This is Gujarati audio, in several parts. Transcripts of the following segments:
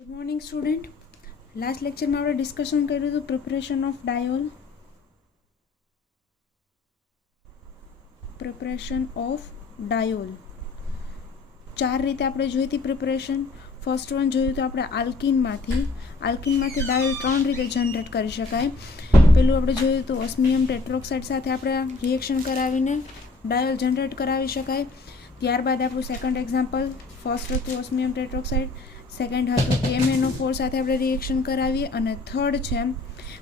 Good morning student. લાસ્ટ લેક્ચરમાં આપણે ડિસ્કશન કર્યું હતું પ્રિપરેશન ઓફ ડાયોલ. ચાર રીતે આપણે જોઈ હતી પ્રિપરેશન. ફર્સ્ટ વન જોયું તો આપણે આલ્કિનમાંથી ડાયોલ 3 રીતે જનરેટ કરી શકાય. પેલું આપણે જોયું હતું ઓસ્મિયમ ટેટ્રોક્સાઇડ સાથે આપણે રિએક્શન કરાવીને ડાયોલ જનરેટ કરાવી શકાય. ત્યારબાદ આપણું સેકન્ડ એક્ઝામ્પલ, ફર્સ્ટ હતું ઓસ્મિયમ ટેટ્રોક્સાઇડ, સેકન્ડ હતું KMnO4 સાથે આપણે રિએક્શન કરાવીએ, અને થર્ડ છે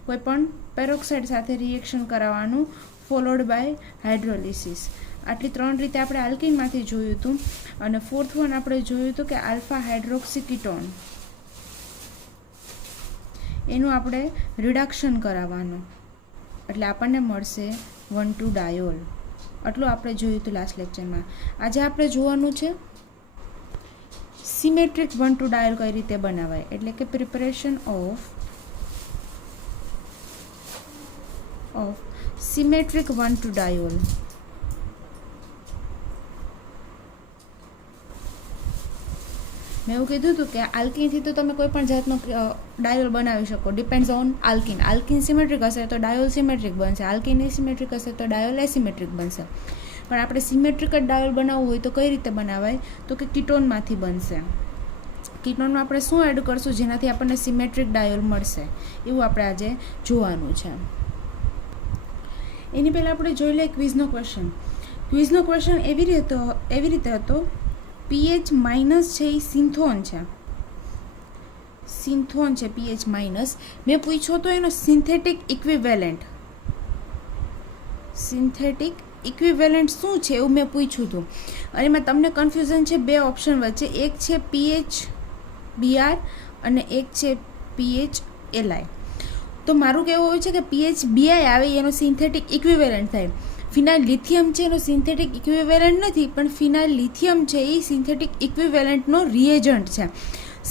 કોઈ પણ પેરોક્સાઇડ સાથે રિએક્શન કરાવવાનું ફોલોડ બાય હાઇડ્રોલિસિસ. આટલી 3 રીતે આપણે આલ્કિનમાંથી જોયું હતું. અને ફોર્થ વન આપણે જોયું હતું કે આલ્ફા હાઇડ્રોક્સી કીટોન, એનું આપણે રિડક્શન કરાવવાનું, એટલે આપણને મળશે 1,2 ડાયોલ. આટલું આપણે જોયું હતું લાસ્ટ લેક્ચરમાં. આજે આપણે જોવાનું છે સિમેટ્રિક 1,2 ડાયોલ કઈ રીતે બનાવાય, એટલે કે પ્રિપરેશન ઓફ સિમેટ્રિક 1,2 ડાયોલ. મેં એવું કીધું હતું કે આલ્કિનથી તો તમે કોઈ પણ જાતનો ડાયોલ બનાવી શકો, depends on alkyne. Alkyne symmetric હશે તો ડાયોલ સિમેટ્રિક બનશે, આલ્કિન એસિમેટ્રિક હશે તો ડાયોલ એસિમેટ્રિક બનશે. પણ આપણે સિમેટ્રિક જ ડાયોલ બનાવવું હોય તો કઈ રીતે બનાવાય, તો કે કીટોનમાંથી બનશે. કીટોનમાં આપણે શું એડ કરશું જેનાથી આપણને સિમેટ્રિક ડાયોલ મળશે, એવું આપણે આજે જોવાનું છે. એની પહેલાં આપણે જોઈ લઈએ ક્વિઝનો ક્વેશ્ચન. ક્વિઝનો ક્વેશ્ચન એવી રીતે હતો, pH માઇનસ છે એ સિન્થોન છે, pH માઇનસ. મેં પૂછ્યો તો એનો સિન્થેટિક ઇક્વિવેલન્ટ શું છે એવું મેં પૂછ્યું હતું. અને એમાં તમને કન્ફ્યુઝન છે બે ઓપ્શન વચ્ચે, એક છે PHBr અને એક છે PHLi. તો મારું કહેવું એવું છે કે PHBi આવે એનો સિન્થેટિક ઇક્વિવેલન્ટ થાય. ફિનાઇલ લિથિયમ છે એનો સિન્થેટિક ઇક્વિવેલન્ટ નથી, પણ ફિનાઇલ લિથિયમ છે એ સિન્થેટિક ઇક્વિવેલન્ટનો રિએજન્ટ છે,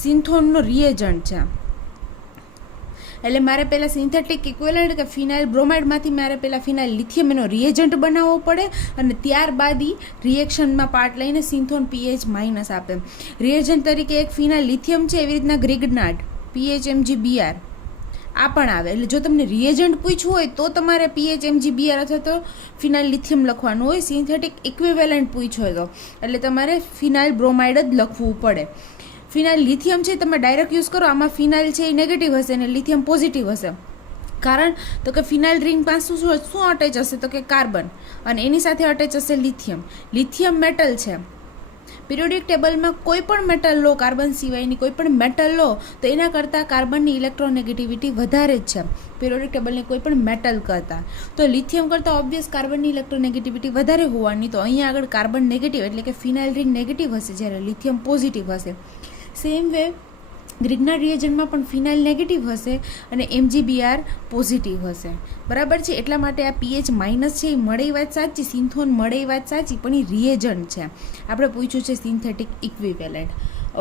સિન્થોનનો રિએજન્ટ છે. એટલે મારે પહેલાં સિન્થેટિક ઇક્વિવેલન્ટ કે ફિનાઇલ બ્રોમાઇડમાંથી મારે પહેલાં ફિનાઇલ લિથિયમ એનો રિએજન્ટ બનાવવો પડે, અને ત્યારબાદ એ રિએક્શનમાં પાર્ટ લઈને સિન્થોન pH માઇનસ આપે. રિએજન્ટ તરીકે એક ફિનાઇલ લિથિયમ છે, એવી રીતના ગ્રિગ્નાર્ડ PHMgBr આ પણ આવે. એટલે જો તમને રિએજન્ટ પૂછવું હોય તો તમારે PHMgBr અથવા તો ફિનાઇલ લિથિયમ લખવાનું હોય. સિન્થેટિક ઇક્વિવેલન્ટ પૂછ્યો હોય તો એટલે તમારે ફિનાઇલ બ્રોમાઇડ જ લખવું પડે. ફિનાઇલ લિથિયમ છે તમે ડાયરેક્ટ યુઝ કરો, આમાં ફિનાઇલ છે એ નેગેટિવ હશે અને લિથિયમ પોઝિટિવ હશે. કારણ તો કે ફિનાઇલ રિંગ પાસે શું અટેચ હશે, તો કે કાર્બન, અને એની સાથે અટેચ હશે લિથિયમ. લિથિયમ મેટલ છે. પિરિયોડિક ટેબલમાં કોઈ પણ મેટલ લો, કાર્બન સિવાયની કોઈ પણ મેટલ લો તો એના કરતાં કાર્બનની ઇલેક્ટ્રોનેગેટિવિટી વધારે જ છે પિરિયોડિક ટેબલની કોઈ પણ મેટલ કરતાં. તો લિથિયમ કરતાં ઓબ્વિયસ કાર્બનની ઇલેક્ટ્રોનેગેટિવિટી વધારે હોવાની, તો અહીંયા આગળ કાર્બન નેગેટિવ એટલે કે ફિનાઇલ રિંગ નેગેટિવ હશે, જ્યારે લિથિયમ પોઝિટિવ હશે. સેમ વે ગ્રિગ્નાર્ડ રિએજન્ટમાં પણ ફિનાઇલ નેગેટિવ હશે અને MgBr પોઝિટિવ હશે. બરાબર છે. એટલા માટે આ pH માઇનસ છે એ મળે એ વાત સાચી, સિન્થોન મળે એ વાત સાચી, પણ એ રિએજન્ટ છે. આપણે પૂછ્યું છે સિન્થેટિક ઇક્વિવેલન્ટ.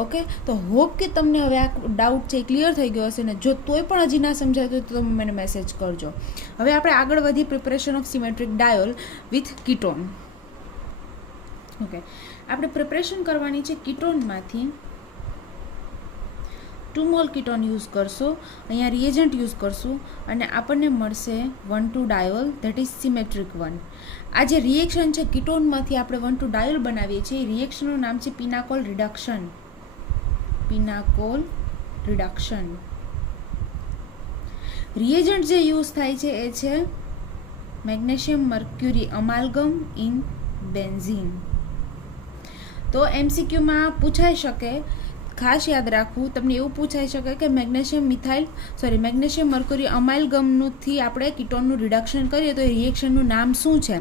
ઓકે, તો હોપ કે તમને હવે આ ડાઉટ છે ક્લિયર થઈ ગયો હશે, ને જો તોય પણ હજી ના સમજાતું હોય તો તમે મને મેસેજ કરજો. હવે આપણે આગળ વધી preparation of symmetric diol with ketone. Okay, આપણે પ્રિપરેશન કરવાની છે કીટોનમાંથી 2 મોલ કીટોન યુઝ કરશો, અહીંયા રિએજન્ટ યુઝ કરશું, અને આપણને મળશે 1,2 ડાયોલ, ધેટ ઇઝ સિમેટ્રિક 1. આ જે રિએક્શન છે કીટોનમાંથી આપણે 1,2 ડાયોલ બનાવીએ છીએ, એ રિએક્શનનું નામ છે પિનાકોલ રિડક્શન. રિએજન્ટ જે યુઝ થાય છે એ છે મેગ્નેશિયમ મર્ક્યુરી અમાલ્ગમ ઇન બેન્ઝીન. તો MCQમાં પૂછાઈ શકે, ખાસ યાદ રાખવું, તમને એવું પૂછાઈ શકે કે મેગ્નેશિયમ મર્ક્યુરી અમાલ્ગમથી આપણે કીટોનનું રિડક્શન કરીએ તો એ રિએક્શનનું નામ શું છે,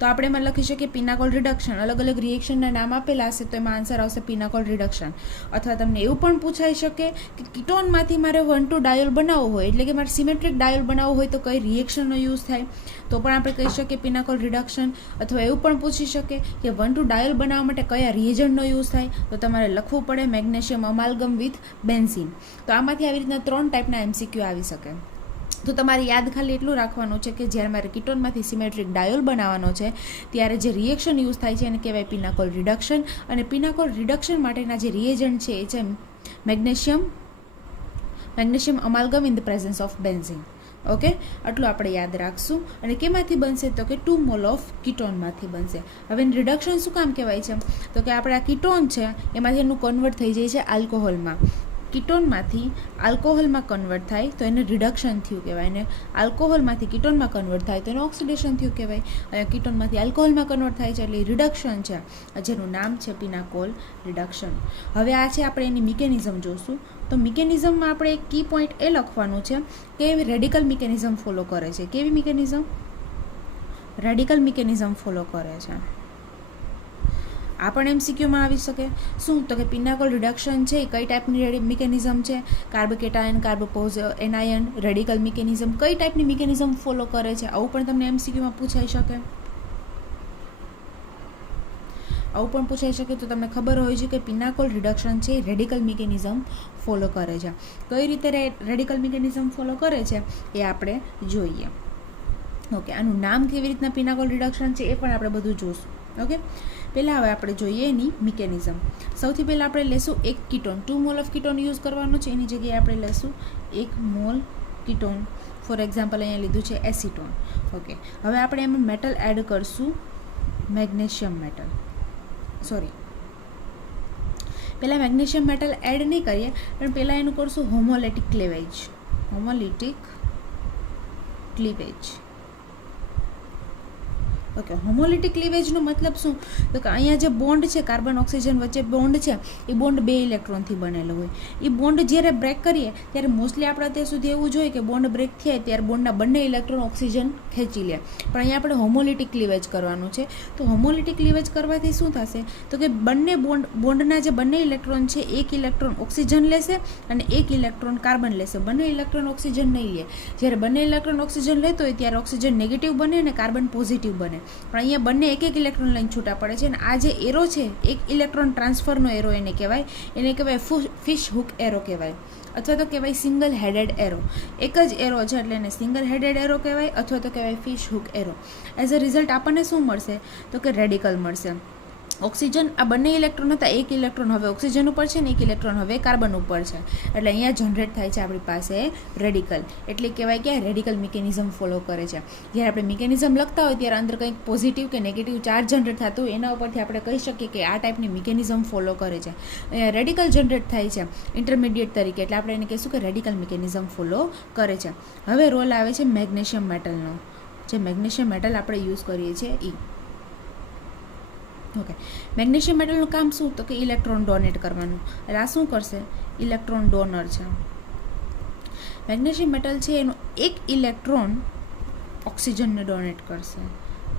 તો આપણે એમાં લખી શકીએ પિનાકોલ રિડક્શન. અલગ અલગ રિએક્શનના નામ આપેલા હશે તો એમાં આન્સર આવશે પિનાકોલ રિડક્શન. અથવા તમને એવું પણ પૂછાઈ શકે કે કીટોનમાંથી મારે 1,2 ડાયોલ બનાવવું હોય, એટલે કે મારે સિમેટ્રિક ડાયોલ બનાવવું હોય તો કઈ રિએક્શનનો યુઝ થાય, તો પણ આપણે કહી શકીએ પિનાકોલ રિડક્શન. અથવા એવું પણ પૂછી શકે કે 1,2 ડાયોલ બનાવવા માટે કયા રિએજન્ટનો યુઝ થાય, તો તમારે લખવું પડે મેગ્નેશિયમ અમાલ્ગમ વિથ બેન્ઝીન. તો આમાંથી આવી રીતના 3 ટાઈપના MCQ આવી શકે. તો તમારે યાદ ખાલી એટલું રાખવાનું છે કે જ્યારે મારે કીટોનમાંથી સિમેટ્રિક ડાયોલ બનાવવાનો છે ત્યારે જે રિએક્શન યુઝ થાય છે એને કહેવાય પિનાકોલ રિડક્શન. અને પિનાકોલ રિડક્શન માટેના જે રિએજન્ટ છે એ છે magnesium magnesium amalgam in the presence of benzene. Okay, આટલું આપણે યાદ રાખશું. અને કેમાંથી બનશે તો કે 2 મોલ ઓફ કીટોનમાંથી બનશે. હવે રિડક્શન શું કામ કહેવાય છે તો કે આપણે આ કીટોન છે એમાંથી એનું કન્વર્ટ થઈ જાય છે આલ્કોહોલમાં. કીટોનમાંથી આલ્કોહોલમાં કન્વર્ટ થાય તો એને રિડક્શન થયું કહેવાય, અને આલ્કોહોલમાંથી કીટોનમાં કન્વર્ટ થાય તો એને ઓક્સિડેશન થયું કહેવાય. અને કીટોનમાંથી આલ્કોહોલમાં કન્વર્ટ થાય છે એટલે રિડક્શન છે, જેનું નામ છે પિનાકોલ રિડક્શન. હવે આ છે આપણે એની મિકેનિઝમ જોશું. તો મિકેનિઝમમાં આપણે એક કી પોઈન્ટ એ લખવાનું છે કે રેડિકલ મિકેનિઝમ ફોલો કરે છે. કેવી મિકેનિઝમ? રેડિકલ મિકેનિઝમ ફોલો કરે છે. આ પણ એમસીક્યુમાં આવી શકે. શું તો કે પિનાકોલ રિડક્શન છે એ કઈ ટાઈપની મિકેનિઝમ છે? કાર્બોકેટાયન, એનાયન, રેડિકલ મિકેનિઝમ, કઈ ટાઈપની મિકેનિઝમ ફોલો કરે છે? આવું પણ તમને એમસીક્યુમાં પૂછાઈ શકે. તો તમને ખબર હોય છે કે પિનાકોલ રિડક્શન છે એ રેડિકલ મિકેનિઝમ ફોલો કરે છે. કઈ રીતે રેડિકલ મિકેનિઝમ ફોલો કરે છે એ આપણે જોઈએ. ઓકે, આનું નામ કેવી રીતના પિનાકોલ રિડક્શન છે એ પણ આપણે બધું જોઈશું. ઓકે, પહેલાં હવે આપણે જોઈએ એની મિકેનિઝમ. સૌથી પહેલાં આપણે લેશું એક ketone. 2 mole of ketone use કરવાનો છે, એની જગ્યાએ આપણે લેશું 1 મોલ કીટોન. ફોર એક્ઝામ્પલ અહીંયા લીધું છે એસિટોન. ઓકે, હવે આપણે એમાં મેટલ એડ કરશું, મેગ્નેશિયમ મેટલ. પહેલાં મેગ્નેશિયમ મેટલ એડ નહીં કરીએ, પણ પહેલાં એનું કરશું હોમોલિટિક ક્લીવેજ. ઓકે, હોમોલિટિક ક્લીવેજનો મતલબ શું તો કે અહીંયા જે બોન્ડ છે, કાર્બન ઓક્સિજન વચ્ચે બોન્ડ છે, એ બોન્ડ 2 ઇલેક્ટ્રોનથી બનેલો હોય. એ બોન્ડ જ્યારે બ્રેક કરીએ ત્યારે મોસ્ટલી આપણે અત્યાર સુધી એવું જોઈએ કે બોન્ડ બ્રેક થાય ત્યારે બોન્ડના બંને ઇલેક્ટ્રોન ઓક્સિજન ખેંચી લે, પણ અહીંયા આપણે હોમોલિટિક ક્લીવેજ કરવાનું છે. તો હોમોલિટિક ક્લીવેજ કરવાથી શું થશે તો કે બંને બોન્ડના જે બંને ઇલેક્ટ્રોન છે, એક ઇલેક્ટ્રોન ઓક્સિજન લેશે અને એક ઇલેક્ટ્રોન કાર્બન લેશે. બંને ઇલેક્ટ્રોન ઓક્સિજન નહીં લે. જ્યારે બંને ઇલેક્ટ્રોન ઓક્સિજન લેતો હોય ત્યારે ઓક્સિજન નેગેટિવ બને અને કાર્બન પોઝિટિવ બને. પણ અહીંયા બંને એક ઇલેક્ટ્રોન લઈને છૂટા પડે છે. અને આ જે એરો છે, એક ઇલેક્ટ્રોન ટ્રાન્સફરનો એરો એને કહેવાય ફિશ હુક એરો કહેવાય, અથવા તો કહેવાય સિંગલ હેડેડ એરો. એક જ એરો છે એટલે એને સિંગલ હેડેડ એરો કહેવાય, અથવા તો કહેવાય fish hook arrow. As a result આપણને શું મળશે તો કે રેડિકલ મળશે. ઓક્સિજન, આ બંને ઇલેક્ટ્રોન હતા, એક ઇલેક્ટ્રોન હવે ઓક્સિજન ઉપર છે ને એક ઇલેક્ટ્રોન હવે કાર્બન ઉપર છે, એટલે અહીંયા જનરેટ થાય છે આપણી પાસે રેડિકલ. એટલે કહેવાય કે રેડિકલ મિકેનિઝમ ફોલો કરે છે. જ્યારે આપણે મિકેનિઝમ લખતા હોય ત્યારે અંદર કંઈક પોઝિટિવ કે નેગેટિવ ચાર્જ જનરેટ થતું હોય, એના ઉપરથી આપણે કહી શકીએ કે આ ટાઈપની મિકેનિઝમ ફોલો કરે છે. અહીંયા રેડિકલ જનરેટ થાય છે ઇન્ટરમીડિયેટ તરીકે, એટલે આપણે એને કહીશું કે રેડિકલ મિકેનિઝમ ફોલો કરે છે. હવે રોલ આવે છે મેગ્નેશિયમ મેટલનો. જે મેગ્નેશિયમ મેટલ આપણે યુઝ કરીએ છીએ એ. ઓકે, મેગ્નેશિયમ મેટલનું કામ શું તો કે ઇલેક્ટ્રોન ડોનેટ કરવાનું. એટલે આ શું કરશે? ઇલેક્ટ્રોન ડોનર છે. મેગ્નેશિયમ મેટલ છે એનો એક ઇલેક્ટ્રોન ઓક્સિજનને ડોનેટ કરશે.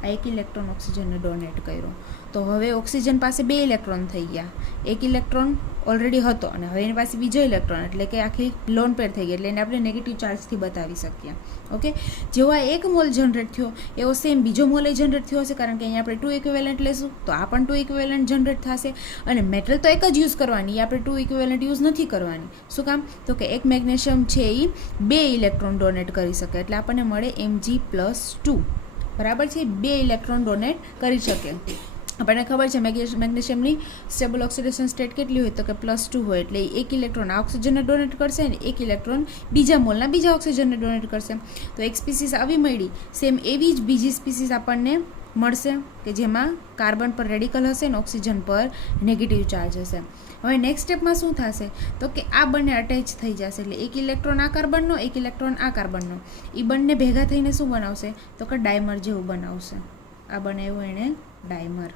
આ એક ઇલેક્ટ્રોન ઓક્સિજનને ડોનેટ કર્યો તો હવે ઓક્સિજન પાસે 2 ઇલેક્ટ્રોન થઈ ગયા. એક ઇલેક્ટ્રોન ઓલરેડી હતો અને હવે એની પાસે બીજો ઇલેક્ટ્રોન, એટલે કે આખી લોન પેર થઈ ગઈ, એટલે એને આપણે નેગેટિવ ચાર્જથી બતાવી શકીએ. ઓકે, જેવો આ 1 મોલ જનરેટ થયો એવો સેમ બીજો મોલ જનરેટ થયો હશે, કારણ કે અહીંયા આપણે 2 ઇક્વિવેલન્ટ લેશું તો આ પણ 2 ઇક્વિવેલન્ટ જનરેટ થશે. અને મેટલ તો એક જ યુઝ કરવાની, આપણે 2 ઇક્વિવેલન્ટ યુઝ નથી કરવાની. શું કામ તો કે એક મેગ્નેશિયમ છે એ 2 ઇલેક્ટ્રોન ડોનેટ કરી શકે, એટલે આપણને મળે Mg+2. બરાબર છે, 2 ઇલેક્ટ્રોન ડોનેટ કરી શકે. આપણને ખબર છે મેગ્નેશિયમની સ્ટેબલ ઓક્સિડેશન સ્ટેટ કેટલી હોય તો કે +2 હોય, એટલે એક ઇલેક્ટ્રોન આ ઓક્સિજનને ડોનેટ કરશે અને એક ઇલેક્ટ્રોન બીજા મોલના બીજા ઓક્સિજનને ડોનેટ કરશે. તો એક સ્પીસીસ આવી મળી, સેમ એવી જ બીજી સ્પીસીસ આપણને મળશે કે જેમાં કાર્બન પર રેડિકલ હશે અને ઓક્સિજન પર નેગેટિવ ચાર્જ હશે. હવે નેક્સ્ટ સ્ટેપમાં શું થશે તો કે આ બંને અટેચ થઈ જશે, એટલે એક ઇલેક્ટ્રોન આ કાર્બનનો, એક ઇલેક્ટ્રોન આ કાર્બનનો, એ બંને ભેગા થઈને શું બનાવશે તો કે ડાયમર જેવું બનાવશે. આ બનાવ્યું એણે ડાયમર.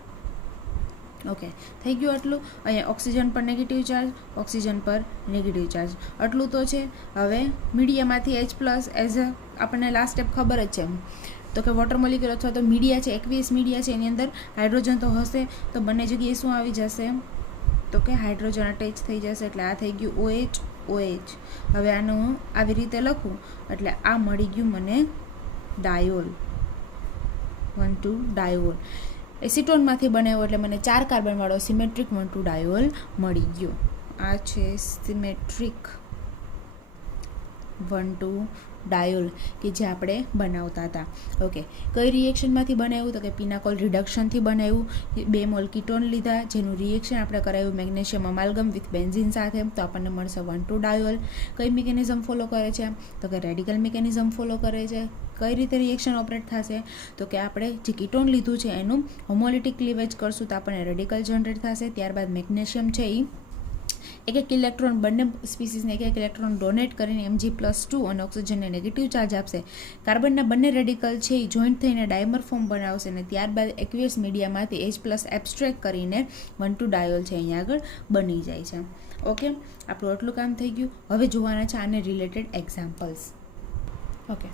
ઓકે, થઈ ગયું આટલું. અહીંયા ઓક્સિજન પર નેગેટિવ ચાર્જ, ઓક્સિજન પર નેગેટિવ ચાર્જ, આટલું તો છે. હવે મીડિયામાંથી H+ એઝ અ આપણને લાસ્ટ સ્ટેપ ખબર જ છે તો કે વોટર મોલિક્યુલ અથવા તો મીડિયા છે, એકવીસ મીડિયા છે, એની અંદર હાઇડ્રોજન તો હશે, તો બંને જગ્યાએ શું આવી જશે તો કે હાઇડ્રોજન અટેચ થઈ જશે. એટલે આ થઈ ગયું OH. હવે આનું હું આવી રીતે લખું એટલે આ મળી ગયું મને ડાયોલ, 1,2 ડાયોલ. એસિટોનમાંથી બનાવ્યો એટલે મને 4 કાર્બનવાળો સિમેટ્રિક 1,2 ડાયોલ મળી ગયો. આ છે સિમેટ્રિક 1,2 ડાયોલ કે જે આપણે બનાવતા હતા. ઓકે, કઈ રિએક્શનમાંથી બનાવ્યું? તો કે પિનાકોલ રિડક્શનથી બનાવ્યું. 2 મોલ કીટોન લીધા, જેનું રિએક્શન આપણે કરાવ્યું મેગ્નેશિયમ અમાલ્ગમ વિથ બેન્ઝીન સાથે, તો આપણને મળશે 1,2 ડાયોલ. કઈ મિકેનિઝમ ફોલો કરે છે? તો કે રેડિકલ મિકેનિઝમ ફોલો કરે છે. કઈ રીતે રિએક્શન ઓપરેટ થશે? તો કે આપણે જે કીટોન લીધું છે એનું હોમોલિટિક ક્લીવેજ કરશું તો આપણને રેડિકલ જનરેટ થશે. ત્યારબાદ મેગ્નેશિયમ છે એ એક ઇલેક્ટ્રોન, બંને સ્પીસીસને એક ઇલેક્ટ્રોન ડોનેટ કરીને Mg+2 અને ઓક્સિજનને નેગેટિવ ચાર્જ આપશે. કાર્બનના બંને રેડિકલ છે એ જોઈન્ટ થઈને ડાયમર ફોર્મ બનાવશે અને ત્યારબાદ એક્વિયસ મીડિયામાંથી H+ એબ્સ્ટ્રેક્ટ કરીને 1,2 ડાયોલ છે અહીંયા આગળ બની જાય છે. ઓકે, આપણું આટલું કામ થઈ ગયું. હવે જોવાના છે આને રિલેટેડ એક્ઝામ્પલ્સ. ઓકે,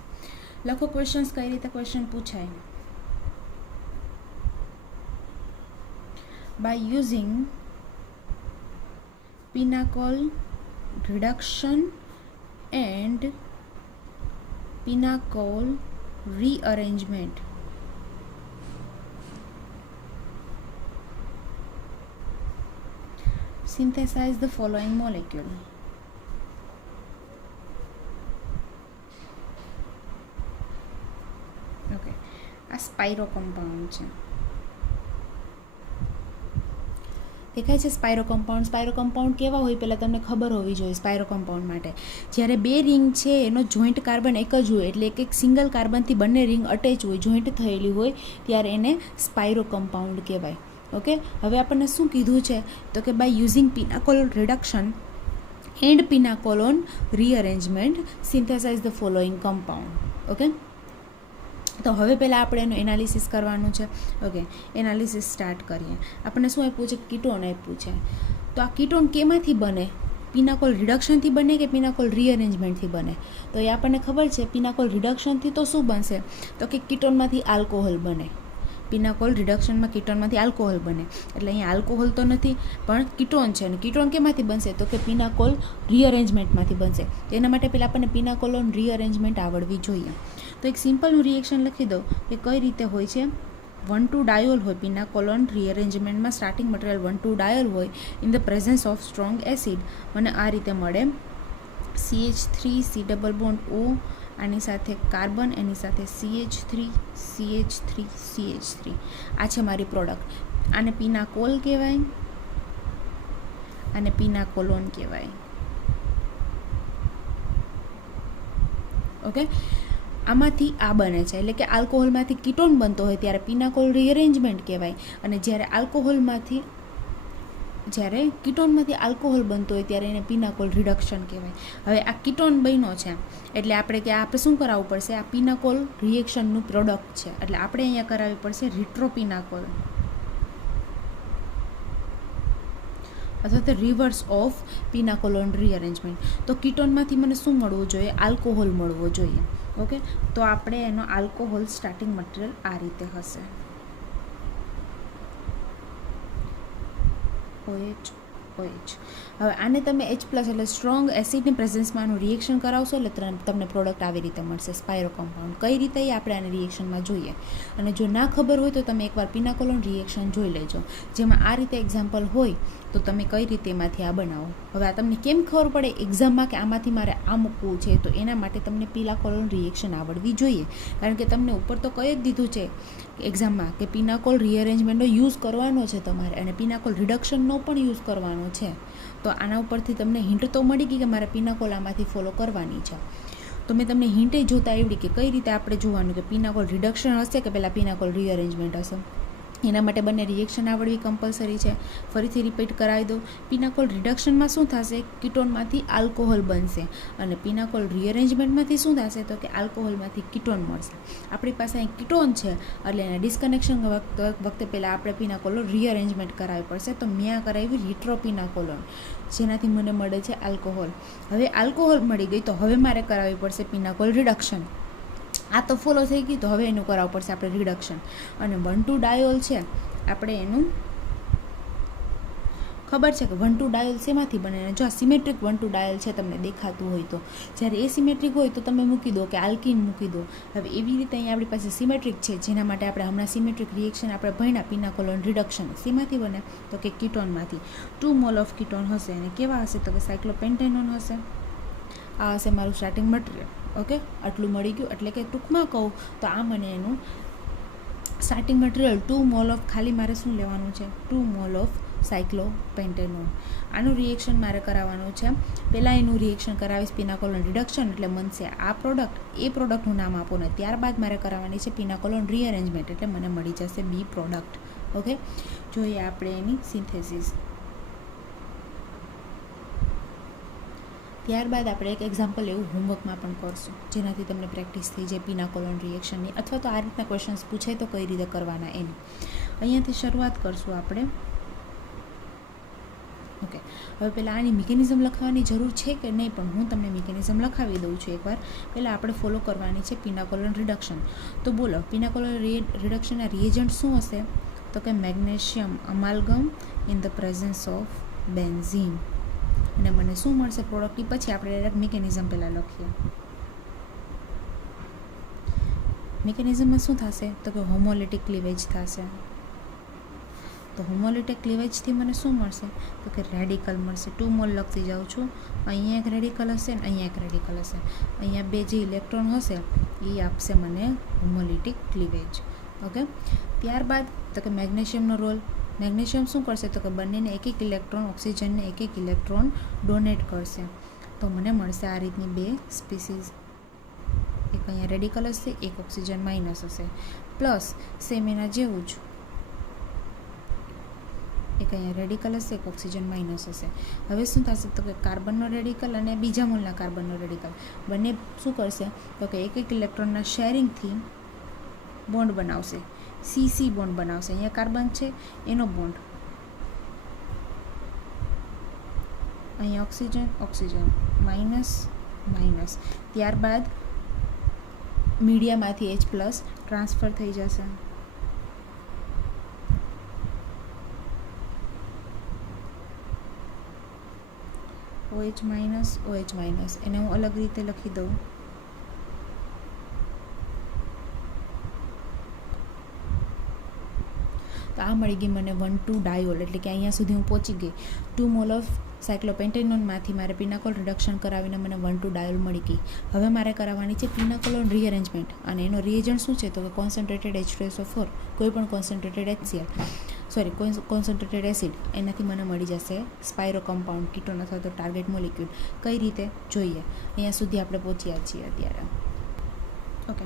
લખો ક્વેશ્ચન્સ, કઈ રીતે ક્વેશ્ચન પૂછાય. By using pinacol reduction and pinacol rearrangement, synthesize the following molecule. Okay, આ સ્પાયરો કમ્પાઉન્ડ છે. દેખાય છે સ્પાયરો કમ્પાઉન્ડ કેવા હોય પહેલાં તમને ખબર હોવી જોઈએ. સ્પાયરો કમ્પાઉન્ડ માટે જ્યારે 2 રિંગ છે એનો જોઈન્ટ કાર્બન એક જ હોય, એટલે એક સિંગલ કાર્બનથી બંને રિંગ અટેચ હોય, જોઈન્ટ થયેલી હોય, ત્યારે એને સ્પાયરો કમ્પાઉન્ડ કહેવાય. ઓકે, હવે આપણને શું કીધું છે? તો કે by using pinacol reduction and pinacolone rearrangement synthesize the following compound. Okay, તો હવે પહેલાં આપણે એનું એનાલિસિસ કરવાનું છે. ઓકે, એનાલિસિસ સ્ટાર્ટ કરીએ. આપણને શું આપ્યું છે? કીટોન આપ્યું છે. તો આ કીટોન કેમાંથી બને? પિનાકોલ રિડક્શનથી બને કે પિનાકોલ રીઅરેન્જમેન્ટથી બને? તો એ આપણને ખબર છે. પિનાકોલ રિડક્શનથી તો શું બનશે? તો કે કીટોનમાંથી આલ્કોહોલ બને. પિનાકોલ રિડક્શનમાં કીટોનમાંથી આલ્કોહોલ બને. એટલે અહીંયા આલ્કોહોલ તો નથી, પણ કીટોન છે. અને કીટોન કેમાંથી બનશે? તો કે પિનાકોલ રીઅરેન્જમેન્ટમાંથી બનશે. એના માટે પહેલાં આપણને પિનાકોલોન રીઅરેન્જમેન્ટ આવડવી જોઈએ. તો એક સિમ્પલનું રિએક્શન લખી દો કે કઈ રીતે હોય છે. 1,2 ડાયોલ હોય પિનાકોલોન રીઅરેન્જમેન્ટમાં, સ્ટાર્ટિંગ મટીરિયલ 1,2 ડાયોલ હોય in the presence of strong acid, અને આ રીતે મળે CH3 C double bond O, આની સાથે કાર્બન, એની સાથે CH3 CH3 CH3. આ છે મારી પ્રોડક્ટ. આને પિનાકોલ કહેવાય, આને પિનાકોલોન કહેવાય. ઓકે, આમાંથી આ બને છે, એટલે કે આલ્કોહોલમાંથી કીટોન બનતો હોય ત્યારે પિનાકોલ રીઅરેન્જમેન્ટ કહેવાય. અને જ્યારે કીટોનમાંથી આલ્કોહોલ બનતો હોય ત્યારે એને પિનાકોલ રિડક્શન કહેવાય. હવે આ કીટોન બન્યો છે એટલે આપણે શું કરાવવું પડશે? આ પિનાકોલ રિએક્શનનું પ્રોડક્ટ છે, એટલે આપણે અહીંયા કરાવવી પડશે રિટ્રોપિનાકોલ અથવા તો રિવર્સ ઓફ પિનાકોલોન રીઅરેન્જમેન્ટ. તો કીટોનમાંથી મને શું મળવું જોઈએ? આલ્કોહોલ મળવો જોઈએ. ઓકે, તો આપણે એનો આલ્કોહોલ સ્ટાર્ટિંગ મટીરિયલ આ રીતે હશે. OH OH. હવે આને તમે H+ એટલે સ્ટ્રોંગ એસિડની પ્રેઝન્સમાં આનું રિએક્શન કરાવશો એટલે તમને પ્રોડક્ટ આવી રીતે મળશે, સ્પાયરો કમ્પાઉન્ડ. કઈ રીતે એ આપણે આને રિએક્શનમાં જોઈએ. અને જો ના ખબર હોય તો તમે એકવાર પિનાકોલોન રિએક્શન જોઈ લેજો, જેમાં આ રીતે એક્ઝામ્પલ હોય તો તમે કઈ રીતે એમાંથી આ બનાવો. હવે આ તમને કેમ ખબર પડે એક્ઝામમાં કે આમાંથી મારે આ મૂકવું છે? તો એના માટે તમને પિનાકોલોન રિએક્શન આવડવી જોઈએ. કારણ કે તમને ઉપર તો કહી જ દીધું છે એક્ઝામમાં કે પિનાકોલ રીઅરેન્જમેન્ટનો યુઝ કરવાનો છે તમારે, અને પિનાકોલ રિડક્શનનો પણ યુઝ કરવાનો છે. તો આના ઉપરથી તમને હિન્ટ તો મળી ગઈ કે મારે પિનાકોલ આમાંથી ફોલો કરવાની છે. તો મેં તમને હિન્ટે જોતા આવડી કે કઈ રીતે આપણે જોવાનું કે પિનાકોલ રિડક્શન હશે કે પહેલાં પિનાકોલ રીઅરેન્જમેન્ટ હશે. એના માટે બંને રિએક્શન આવડવી કમ્પલસરી છે. ફરીથી રિપીટ કરાવી દો. પિનાકોલ રિડક્શનમાં શું થશે? કીટોનમાંથી આલ્કોહોલ બનશે. અને પિનાકોલ રીઅરેન્જમેન્ટમાંથી શું થશે? તો કે આલ્કોહોલમાંથી કીટોન મળશે. આપણી પાસે અહીં કીટોન છે એટલે એના ડિસ્કનેક્શન વખતે પહેલાં આપણે પિનાકોલોન રીઅરેન્જમેન્ટ કરાવવી પડશે. તો મેં આ કરાવી રિટ્રોપિનાકોલોન, જેનાથી મને મળે છે આલ્કોહોલ. હવે આલ્કોહોલ મળી ગઈ તો હવે મારે કરાવવી પડશે પિનાકોલ રિડક્શન. આ તો ફોલો થઈ ગયું, તો હવે એનું કરાવવું પડશે આપણે રિડક્શન. અને 1,2 ડાયોલ છે, આપણે એનું ખબર છે કે 1,2 ડાયોલ શેમાંથી બને. જો આ સિમેટ્રિક 1,2 ડાયોલ છે તમને દેખાતું હોય તો, જ્યારે એ સિમેટ્રિક હોય તો તમે મૂકી દો કે આલ્કીન મૂકી દો. હવે એવી રીતે અહીંયા આપણી પાસે સિમેટ્રિક છે, જેના માટે આપણે હમણાં સિમેટ્રિક રિએક્શન આપણે ભણ્યા પિનાકોલોન રિડક્શન. શેમાંથી બને? તો કે કીટોનમાંથી. 2 મોલ ઓફ કીટોન હશે, અને કેવા હશે? તો કે સાયક્લોપેન્ટેનોન હશે. આ હશે મારું સ્ટાર્ટિંગ મટીરિયલ. ઓકે, આટલું મળી ગયું. એટલે કે ટૂંકમાં કહું તો આ મને એનું સ્ટાર્ટિંગ મટીરિયલ 2 મોલ ઓફ, ખાલી મારે શું લેવાનું છે, 2 મોલ ઓફ સાયક્લોપેન્ટેનોન. આનું રિએક્શન મારે કરાવવાનું છે. પહેલાં એનું રિએક્શન કરાવીશ પિનાકોલોન રિડક્શન, એટલે બનશે આ પ્રોડક્ટ. એ પ્રોડક્ટનું નામ આપો ને ત્યારબાદ મારે કરાવવાની છે પિનાકોલોન રીઅરેન્જમેન્ટ, એટલે મને મળી જશે બી પ્રોડક્ટ. ઓકે, જોઈએ આપણે એની સિન્થેસિસ. ત્યારબાદ આપણે એક એક્ઝામ્પલ એવું હોમવર્કમાં પણ કરશું જેનાથી તમને પ્રેક્ટિસ થઈ જાય પિનાકોલોન રિએક્શનની, અથવા તો આ રીતના ક્વેશ્ચન્સ પૂછાય તો કઈ રીતે કરવાના એની. અહીંયાથી શરૂઆત કરશું આપણે. ઓકે, હવે પહેલાં આની મિકેનિઝમ લખવાની જરૂર છે કે નહીં, પણ હું તમને મિકેનિઝમ લખાવી દઉં છું એકવાર. પહેલાં આપણે ફોલો કરવાની છે પિનાકોલોન રિડક્શન. તો બોલો, પિનાકોલોન રિડક્શનના રિએજન્ટ શું હશે? તો કે magnesium amalgam in the presence of benzene. અને મને શું મળશે પ્રોડક્ટની? પછી આપણે ડાયરેક્ટ મિકેનિઝમ પહેલાં લખીએ. મિકેનિઝમમાં શું થશે? તો કે હોમોલિટિક ક્લીવેજ થશે. તો હોમોલિટિક ક્લીવેજથી મને શું મળશે? તો કે રેડિકલ મળશે. 2 મોલ લખતી જાઉં છું. અહીંયા એક રેડિકલ હશે ને અહીંયા એક રેડિકલ હશે. અહીંયા બે જે ઇલેક્ટ્રોન હશે એ આપશે મને હોમોલિટિક ક્લીવેજ. ઓકે, ત્યારબાદ તો કે મેગ્નેશિયમનો રોલ. મેગ્નેશિયમ શું કરશે? તો કે બંનેને એક એક ઇલેક્ટ્રોન, ઓક્સિજનને એક એક ઇલેક્ટ્રોન ડોનેટ કરશે. તો મને મળશે આ રીતની બે સ્પીસીસ. એક અહીંયા રેડિકલ હશે, એક ઓક્સિજન માઇનસ હશે. પ્લસ સેમ એના જેવું જ એક અહીંયા રેડિકલ હશે, એક ઓક્સિજન માઇનસ હશે. હવે શું થશે? તો કે કાર્બનનો રેડિકલ અને બીજા મોલના કાર્બનનો રેડિકલ બંને શું કરશે? તો કે એક એક ઇલેક્ટ્રોનના શેરિંગથી બોન્ડ બનાવશે. સીસી બોન્ડ બનાવશે. અહીંયા કાર્બન છે એનો બોન્ડ, અહીંયા ઓક્સિજન, ઓક્સિજન માઇનસ માઇનસ. ત્યારબાદ મીડિયામાંથી H+ ટ્રાન્સફર થઈ જશે. OH માઇનસ, OH માઇનસ, એને હું અલગ રીતે લખી દઉં. તો આ મળી ગઈ મને 1,2 ડાયોલ. એટલે કે અહીંયા સુધી હું પહોંચી ગઈ. 2 મોલ ઓફ સાયક્લોપેન્ટેનોનમાંથી મારે પિનાકોલ રિડક્શન કરાવીને મને 1,2 ડાયોલ મળી ગઈ. હવે મારે કરાવવાની છે પિનાકોલોન રીઅરેન્જમેન્ટ, અને એનો રિએજન્ટ શું છે? તો કે કોન્સન્ટ્રેટેડ H2SO4, કોઈ પણ concentrated HCl, sorry concentrated acid, એનાથી મને મળી જશે સ્પાયરો કમ્પાઉન્ડ, કીટોન અથવા તો ટાર્ગેટ મોલિક્યુલ. કઈ રીતે જોઈએ? અહીંયા સુધી આપણે પહોંચ્યા છીએ અત્યારે. ઓકે,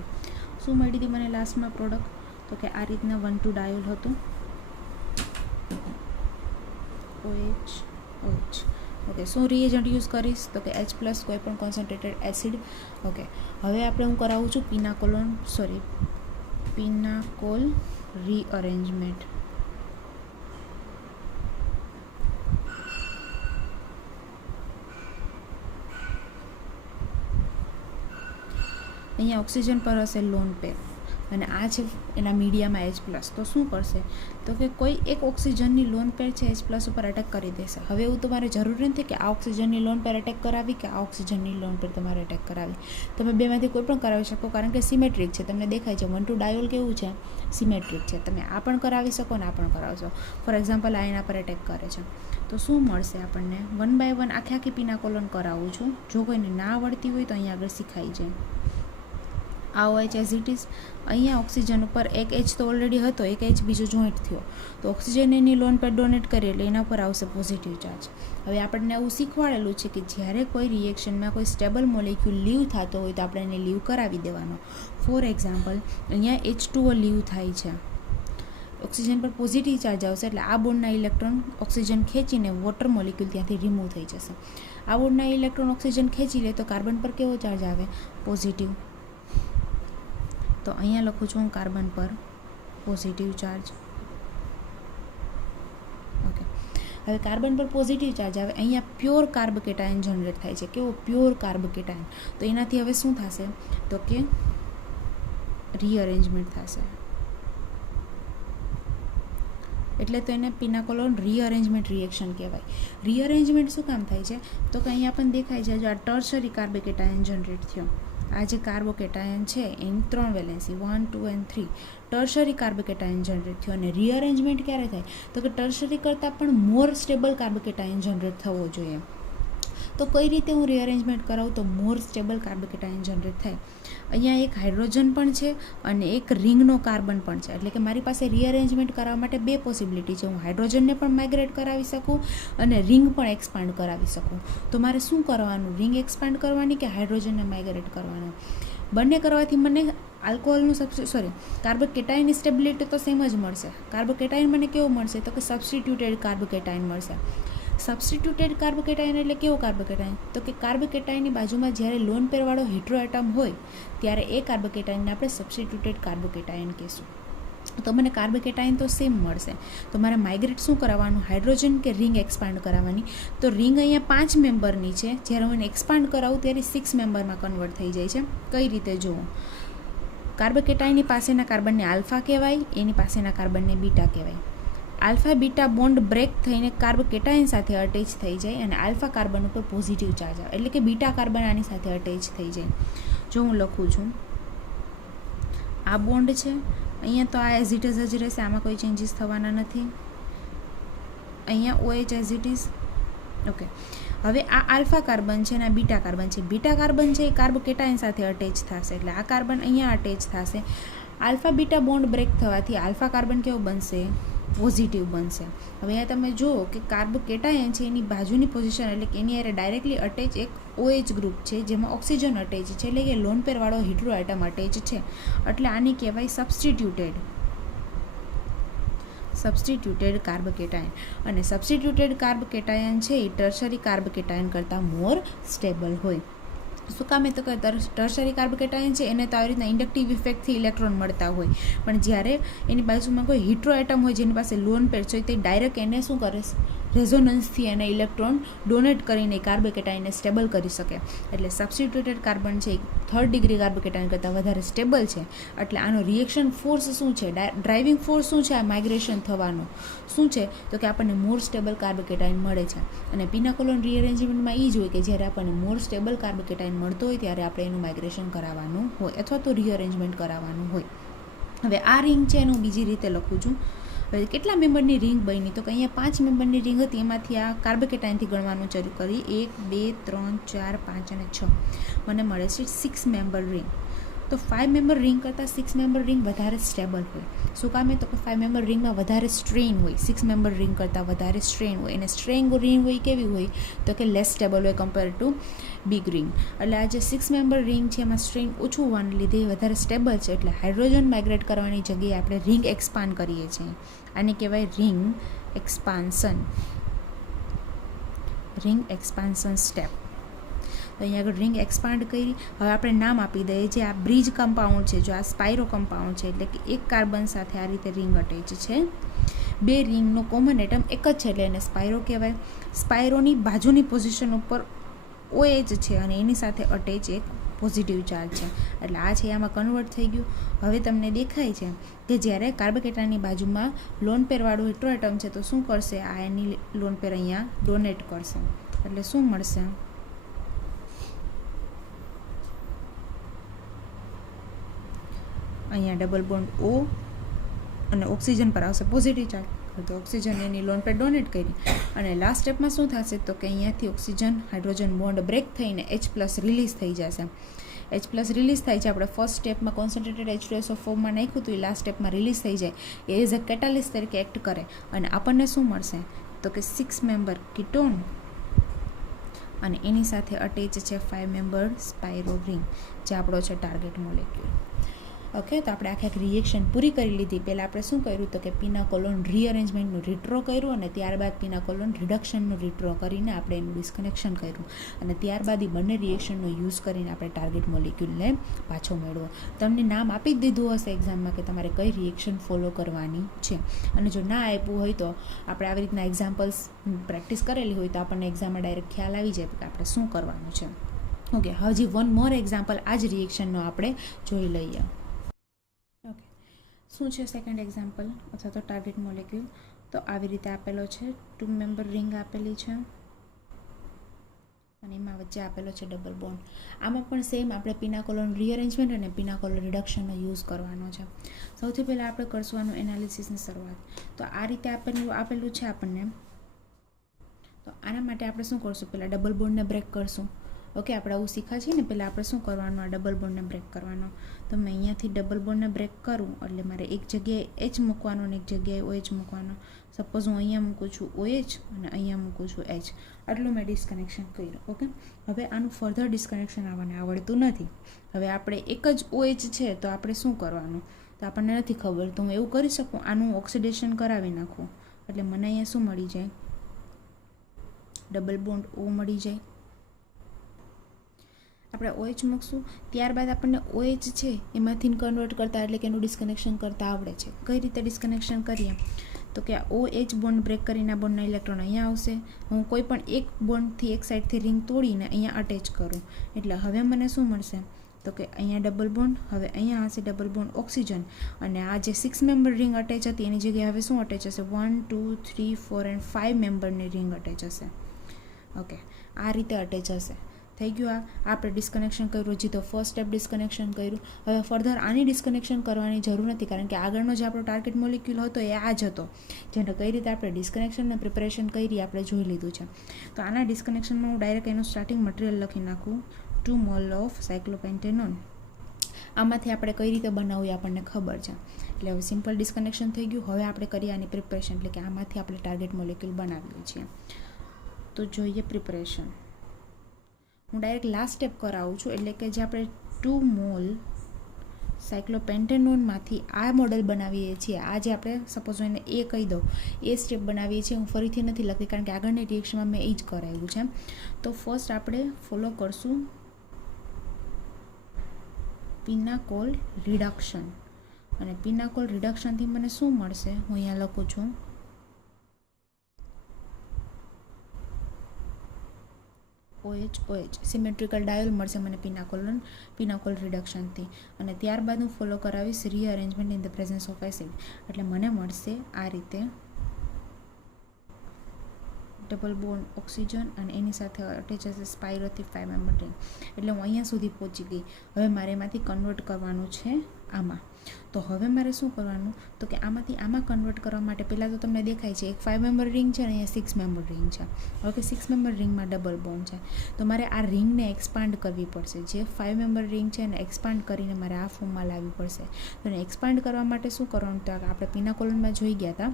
શું મળી હતી મને લાસ્ટમાં પ્રોડક્ટ? તો કે આ રીતના 1,2 ડાયોલ હતું. OH OH. ઓકે, શું રિએજન્ટ યુઝ કરીશ? તો કે H+ કોઈ પણ કોન્સન્ટ્રેટેડ એસિડ. ઓકે, હવે આપણે હું કરાવું છું પિનાકોલ રીઅરેન્જમેન્ટ. અહીંયા ઓક્સિજન પર હશે લોન પેર અને આ છે એના મીડિયામાં H+. તો શું કરશે? તો કે કોઈ એક ઓક્સિજનની લોન પેર છે H+ ઉપર અટેક કરી દેશે. હવે એવું તમારે જરૂરી નથી કે આ ઓક્સિજનની લોન પેર અટેક કરાવી કે આ ઓક્સિજનની લોન પેર તમારે અટેક કરાવી. તમે બેમાંથી કોઈ પણ કરાવી શકો, કારણ કે સિમેટ્રિક છે. તમને દેખાય છે 1,2 ડાયોલ કેવું છે? સિમેટ્રિક છે. તમે આ પણ કરાવી શકો ને આ પણ કરાવશો. ફોર એક્ઝામ્પલ આ એના પર અટેક કરે છે. તો શું મળશે આપણને? 1 બાય 1 આખી પિનાકોલોન કરાવું છું. જો કોઈને ના આવડતી હોય તો અહીંયા આગળ શીખાઈ જાય. આ OH એઝ ઇટ ઇઝ. અહીંયા ઓક્સિજન ઉપર એક H તો ઓલરેડી હતો, એક H બીજો જોઈન્ટ થયો, તો ઓક્સિજન એની લોન પર ડોનેટ કરીએ એટલે એના પર આવશે પોઝિટિવ ચાર્જ. હવે આપણને એવું શીખવાડેલું છે કે જ્યારે કોઈ રિએક્શનમાં કોઈ સ્ટેબલ મોલિક્યુલ લીવ થતો હોય તો આપણે એને લીવ કરાવી દેવાનો. ફોર એક્ઝામ્પલ અહીંયા H2O લીવ થાય છે, ઓક્સિજન પર પોઝિટિવ ચાર્જ આવશે એટલે આ બોન્ડના ઇલેક્ટ્રોન ઓક્સિજન ખેંચીને વોટર મોલિક્યુલ ત્યાંથી રિમૂવ થઈ જશે. આ બોન્ડના ઇલેક્ટ્રોન ઓક્સિજન ખેંચી લે તો કાર્બન પર કેવો ચાર્જ આવે? પોઝિટિવ. તો અહીંયા લખું છું હું કાર્બન પર પોઝિટિવ ચાર્જ. ઓકે, હવે કાર્બન પર પોઝિટિવ ચાર્જ આવે. અહીંયા પ્યોર કાર્બ કેટાયન જનરેટ થાય છે. કેવો? Pure carb cation. તો એનાથી હવે શું થશે? તો કે રીઅરેન્જમેન્ટ થશે. એટલે તો એને પિનાકોલોન રીઅરેન્જમેન્ટ રિએક્શન કહેવાય. રીઅરેન્જમેન્ટ શું કામ થાય છે? તો કે અહીંયા પણ દેખાય છે જો આ ટર્શરી કાર્બ કેટાયન જનરેટ થયો. આ જે કાર્બોકેટાયન છે એની 3 valency 1, 2 and 3 tertiary carbocation generate થયો. અને રીઅરેન્જમેન્ટ ક્યારે થાય? તો કે ટર્શરી કરતાં પણ મોર સ્ટેબલ કાર્બોકેટાયન જનરેટ થવો જોઈએ. તો તો કઈ રીતે હું રીઅરેન્જમેન્ટ કરાવું તો મોર સ્ટેબલ કાર્બોકેટાયન જનરેટ થાય. અહીંયા એક હાઇડ્રોજન પણ છે અને એક રિંગનો કાર્બન પણ છે, એટલે કે મારી પાસે રીઅરેન્જમેન્ટ કરાવવા માટે બે પોસિબિલિટી છે. હું હાઇડ્રોજનને પણ માઇગ્રેટ કરાવી શકું અને રિંગ પણ એક્સપાન્ડ કરાવી શકું. તો મારે શું કરવાનું, રિંગ એક્સપાન્ડ કરવાની કે હાઇડ્રોજનને માઇગ્રેટ કરવાનું? બંને કરવાથી મને આલ્કોહોલનું કાર્બોકેટાયનની સ્ટેબિલિટી તો સેમ જ મળશે. કાર્બોકેટાયન મને કેવો મળશે તો કે સબસ્ટિટ્યુટેડ કાર્બોકેટાયન મળશે. સબસ્ટિટ્યુટેડ કાર્બોકેટાયન એટલે કેવો કાર્બોકેટાયન તો કે કાર્બોકેટાયનની બાજુમાં જ્યારે લોન પેરવાળો હેટ્રો એટમ હોય ત્યારે એ કાર્બોકેટાયનને આપણે સબસ્ટિટ્યુટેડ કાર્બોકેટાયન કહીશું. તો મને કાર્બોકેટાયન તો સેમ મળશે. તો મારે માઇગ્રેટ શું કરાવવાનું, હાઇડ્રોજન કે રિંગ એક્સપાન્ડ કરાવવાની? તો રિંગ અહીંયા 5 મેમ્બરની છે, જ્યારે હું એને એક્સપાન્ડ કરાવું ત્યારે 6 મેમ્બરમાં કન્વર્ટ થઈ જાય છે. કઈ રીતે જુઓ, કાર્બોકેટાયનની પાસેના કાર્બનને આલ્ફા કહેવાય, એની પાસેના કાર્બનને બીટા કહેવાય. આલ્ફા બીટા બોન્ડ બ્રેક થઈને કાર્બોકેટાયન સાથે અટેચ થઈ જાય અને આલ્ફા કાર્બન ઉપર પોઝિટિવ ચાર્જ આવે, એટલે કે બીટા કાર્બન આની સાથે અટેચ થઈ જાય. જો હું લખું છું, આ બોન્ડ છે, અહીંયા તો આ એઝ ઇટ ઇઝ જ રહેશે, આમાં કોઈ ચેન્જીસ થવાના નથી. અહીંયા OH as it is. Okay, હવે આ આલ્ફા કાર્બન છે અને આ બીટા કાર્બન છે. બીટા કાર્બન છે એ કાર્બોકેટાયન સાથે અટેચ થશે, એટલે આ કાર્બન અહીંયા અટેચ થશે. આલ્ફા બીટા બોન્ડ બ્રેક થવાથી આલ્ફા કાર્બન કેવો બનશે, પોઝિટિવ બનશે. હવે અહીંયા તમે જુઓ કે કાર્બોકેટાયન છે એની બાજુની પોઝિશન, એટલે કે એની હારે ડાયરેક્ટલી અટેચ એક OH ગ્રુપ છે જેમાં ઓક્સિજન અટેચ છે, એટલે કે લોન પેરવાળો હેટ્રો એટમ અટેચ છે, એટલે આની કહેવાય સબસ્ટિટ્યુટેડ કાર્બોકેટાયન. અને સબસ્ટિટ્યુટેડ કાર્બોકેટાયન છે એ ટર્શરી કાર્બોકેટાયન કરતાં મોર સ્ટેબલ હોય. શું કામે તો કે ટર્શરી કાર્બોકેટાયન છે એને તો આવી રીતના ઇન્ડક્ટિવ ઇફેક્ટથી ઇલેક્ટ્રોન મળતા હોય, પણ જ્યારે એની બાજુમાં કોઈ હિટ્રો એટમ હોય જેની પાસે લોન પેર છે તે ડાયરેક્ટ એને શું કરે, રેઝોનન્સથી એને ઇલેક્ટ્રોન ડોનેટ કરીને કાર્બોકેટાયનને સ્ટેબલ કરી શકે. એટલે સબસ્ટિટ્યુટેડ કાર્બન છે 3rd ડિગ્રી કાર્બોકેટાયન કરતાં વધારે સ્ટેબલ છે. એટલે આનો રિએક્શન ફોર્સ શું છે, ડ્રાઇવિંગ ફોર્સ શું છે, આ માઇગ્રેશન થવાનું શું છે તો કે આપણને મોર સ્ટેબલ કાર્બોકેટાયન મળે છે. અને પિનાકોલોન રીઅરેન્જમેન્ટમાં એ જ હોય કે જ્યારે આપણને મોર સ્ટેબલ કાર્બોકેટાયન મળતો હોય ત્યારે આપણે એનું માઇગ્રેશન કરાવવાનું હોય અથવા તો રીઅરેન્જમેન્ટ કરાવવાનું હોય. હવે આ રિંગ છે એનું બીજી રીતે લખું છું. હવે કેટલા મેમ્બરની રિંગ બની તો કે અહીંયા 5 મેમ્બરની રિંગ હતી, એમાંથી આ કાર્બોકેટાયનથી ગણવાનું શરૂ કરી 1 2 3 4 5 અને 6 મને મળે છે 6 મેમ્બર રિંગ. તો 5 મેમ્બર રિંગ કરતાં 6 મેમ્બર રિંગ વધારે સ્ટેબલ હોય. શું કામે તો કે 5 મેમ્બર રિંગમાં વધારે સ્ટ્રેન હોય, 6 મેમ્બર રિંગ કરતાં વધારે સ્ટ્રેન હોય. અને સ્ટ્રેન રિંગ હોય કેવી હોય તો કે લેસ સ્ટેબલ હોય કમ્પેર ટુ બિગ રિંગ. એટલે આ જે 6 મેમ્બર રિંગ છે એમાં સ્ટ્રેન ઓછું હોવાને લીધે વધારે સ્ટેબલ છે, એટલે હાઇડ્રોજન માઇગ્રેટ કરવાની જગ્યાએ આપણે રિંગ એક્સપાન્ડ કરીએ છીએ. આને કહેવાય રિંગ એક્સપાન્શન સ્ટેપ. તો અહીંયા આગળ રિંગ એક્સપાન્ડ કરી. હવે આપણે નામ આપી દઈએ, જે આ બ્રિજ કમ્પાઉન્ડ છે, જો આ સ્પાયરો કમ્પાઉન્ડ છે, એટલે કે એક કાર્બન સાથે આ રીતે રિંગ અટેચ છે. 2 રિંગનો કોમન એટમ એક જ છે એટલે એને સ્પાયરો કહેવાય. સ્પાયરોની બાજુની પોઝિશન ઉપર OH છે અને એની સાથે અટેચ એક પોઝિટિવ ચાર્જ છે, એટલે આ છે આમાં કન્વર્ટ થઈ ગયું. હવે તમને દેખાય છે કે જ્યારે કાર્બોકેટાયનની બાજુમાં લોન પેરવાળું હેટ્રો એટમ છે તો શું કરશે, આ એની લોન પેર અહીંયા ડોનેટ કરશે, એટલે શું મળશે, અહીંયા ડબલ બોન્ડ O અને ઓક્સિજન પર આવશે પોઝિટિવ ચાર્જ, તો ઓક્સિજન એની લોન પર ડોનેટ કરી. અને લાસ્ટ સ્ટેપમાં શું થશે તો કે અહીંયાથી ઓક્સિજન હાઇડ્રોજન બોન્ડ બ્રેક થઈને H+ રિલીઝ થઈ જશે. H+ રિલીઝ થાય છે, આપણે ફર્સ્ટ સ્ટેપમાં કોન્સન્ટ્રેટેડ H2SO ફોર્મમાં નાખ્યું હતું, એ લાસ્ટ સ્ટેપમાં રિલીઝ થઈ જાય, એ એઝ અ કેટાલિસ્ટ તરીકે એક્ટ કરે અને આપણને શું મળશે તો કે 6 મેમ્બર કીટોન અને એની સાથે અટેચ છે 5 મેમ્બર સ્પાયરો રિંગ, જે આપણો છે ટાર્ગેટ મોલેક્યુલ. ઓકે, તો આપણે આખી રિએક્શન પૂરી કરી લીધી. પહેલાં આપણે શું કર્યું તો કે પિનાકોલોન રીઅરેન્જમેન્ટનું રિટ્રો કર્યું અને ત્યારબાદ પિનાકોલોન રિડક્શનનું રિટ્રો કરીને આપણે એનું ડિસ્કનેક્શન કર્યું અને ત્યારબાદ એ બંને રિએક્શનનો યુઝ કરીને આપણે ટાર્ગેટ મોલિક્યુલને પાછો મેળવો. તમને નામ આપી જ દીધું હશે એક્ઝામમાં કે તમારે કઈ રિએક્શન ફોલો કરવાની છે, અને જો ના આપ્યું હોય તો આપણે આવી રીતના એક્ઝામ્પલ્સ પ્રેક્ટિસ કરેલી હોય તો આપણને એક્ઝામમાં ડાયરેક્ટ ખ્યાલ આવી જાય કે આપણે શું કરવાનું છે. ઓકે, હજી વન મોર એક્ઝામ્પલ આ જ રિએક્શનનો આપણે જોઈ લઈએ. ઓકે, શું છે સેકન્ડ એક્ઝામ્પલ અથવા તો ટાર્ગેટ મોલેક્યુલ? તો આવી રીતે આપેલો છે, 2 મેમ્બર રિંગ આપેલી છે અને એમાં વચ્ચે આપેલો છે ડબલ બોન્ડ. આમાં પણ સેમ આપણે પિનાકોલોન રીઅરેન્જમેન્ટ અને પિનાકોલોન રિડક્શનનો યુઝ કરવાનો છે. સૌથી પહેલાં આપણે કરશું આનું એનાલિસિસની શરૂઆત. તો આ રીતે આપેલું છે આપણને તો આના માટે આપણે શું કરશું, પહેલાં ડબલ બોન્ડને બ્રેક કરશું. ઓકે, આપણે આવું શીખા છીએ ને, પહેલાં આપણે શું કરવાનું, આ ડબલ બોન્ડને બ્રેક કરવાનો. તો મેં અહીંયાથી ડબલ બોન્ડને બ્રેક કરું એટલે મારે એક જગ્યાએ એચ મૂકવાનો અને એક જગ્યાએ OH મૂકવાનો. સપોઝ હું અહીંયા મૂકું છું OH અને અહીંયા મૂકું છું H. આટલું મેં ડિસ્કનેક્શન કર્યું. ઓકે, હવે આનું ફર્ધર ડિસ્કનેક્શન આવવાને આવડતું નથી. હવે આપણે એક જ OH છે તો આપણે શું કરવાનું, તો આપણને નથી ખબર. તો હું એવું કરી શકું, આનું ઓક્સિડેશન કરાવી નાખું એટલે મને અહીંયા શું મળી જાય, ડબલ બોન્ડ O મળી જાય. આપણે OH મૂકશું, ત્યારબાદ આપણને OH છે એમાંથી કન્વર્ટ કરતાં એટલે કે એનું ડિસ્કનેક્શન કરતાં આવડે છે. કઈ રીતે ડિસ્કનેક્શન કરીએ, તો કે આ OH બોન્ડ બ્રેક કરીને આ બોન્ડના ઇલેક્ટ્રોન અહીંયા આવશે. હું કોઈ પણ એક બોન્ડથી એક સાઈડથી રિંગ તોડીને અહીંયા અટેચ કરું એટલે હવે મને શું મળશે, તો કે અહીંયા ડબલ બોન્ડ, હવે અહીંયા હશે ડબલ બોન્ડ ઓક્સિજન, અને આ જે 6 મેમ્બર રિંગ અટેચ હતી એની જગ્યાએ હવે શું અટેચ હશે, 1 2 3 4 એન્ડ 5 મેમ્બરની રિંગ અટેચ હશે. ઓકે, આ રીતે અટેચ હશે. થઈ ગયું. આપણે ડિસ્કનેક્શન કર્યું, હજી તો ફર્સ્ટ સ્ટેપ ડિસ્કનેક્શન કર્યું. હવે ફર્ધર આની ડિસ્કનેક્શન કરવાની જરૂર નથી, કારણ કે આગળનો જે આપણો ટાર્ગેટ મોલિક્યુલ હતો એ આ જ હતો, જેને કઈ રીતે આપણે ડિસ્કનેક્શનને પ્રિપેરેશન કરી આપણે જોઈ લીધું છે. તો આના ડિસ્કનેક્શનમાં હું ડાયરેક્ટ એનું સ્ટાર્ટિંગ મટીરિયલ લખી નાખું, 2 મોલ ઓફ સાયક્લોપેન્ટેનોન. આમાંથી આપણે કઈ રીતે બનાવવું એ આપણને ખબર છે. એટલે હવે સિમ્પલ ડિસ્કનેક્શન થઈ ગયું. હવે આપણે કરીએ આની પ્રિપરેશન, એટલે કે આમાંથી આપણે ટાર્ગેટ મોલિક્યુલ બનાવીએ છીએ. તો જોઈએ પ્રિપરેશન. હું ડાયરેક્ટ લાસ્ટ સ્ટેપ કરાવું છું, એટલે કે જે આપણે 2 મોલ સાયક્લોપેન્ટેનોનમાંથી આ મોડલ બનાવીએ છીએ, આ જે આપણે સપોઝ એને એ કહી દઉં, એ સ્ટેપ બનાવીએ છીએ. હું ફરીથી નથી લખતી કારણ કે આગળની રિએક્શનમાં મેં એ જ કરાવ્યું છે. તો ફર્સ્ટ આપણે ફોલો કરશું પિનાકોલ રિડક્શન, અને પિનાકોલ રિડક્શનથી મને શું મળશે, હું અહીંયા લખું છું OH સિમેટ્રિકલ ડાયોલ મળશે મને પિનાકોલ રિડક્શનથી. અને ત્યારબાદ હું ફોલો કરાવીશ rearrangement in the presence of acid, એટલે મને મળશે આ રીતે ડબલ બોન્ડ ઓક્સિજન અને એની સાથે અટેચ હશે સ્પાઇરોથી 5 મેમ્બર રિંગ. એટલે હું અહીંયા સુધી પહોંચી ગઈ. હવે મારે એમાંથી કન્વર્ટ કરવાનું છે આમાં. તો હવે મારે શું કરવાનું, તો કે આમાંથી આમાં કન્વર્ટ કરવા માટે પહેલાં તો તમને દેખાય છે એક 5 મેમ્બર રિંગ છે અને અહીંયા 6 મેમ્બર રિંગ છે. હવે 6 મેમ્બર રિંગમાં ડબલ બોન્ડ છે, તો મારે આ રિંગને એક્સપાન્ડ કરવી પડશે. જે 5 મેમ્બર રિંગ છે એને એક્સપાન્ડ કરીને મારે આ ફોર્મમાં લાવવી પડશે. તો એને એક્સપાન્ડ કરવા માટે શું કરવાનું, તો આપણે પિનાકોલનમાં જોઈ ગયા હતા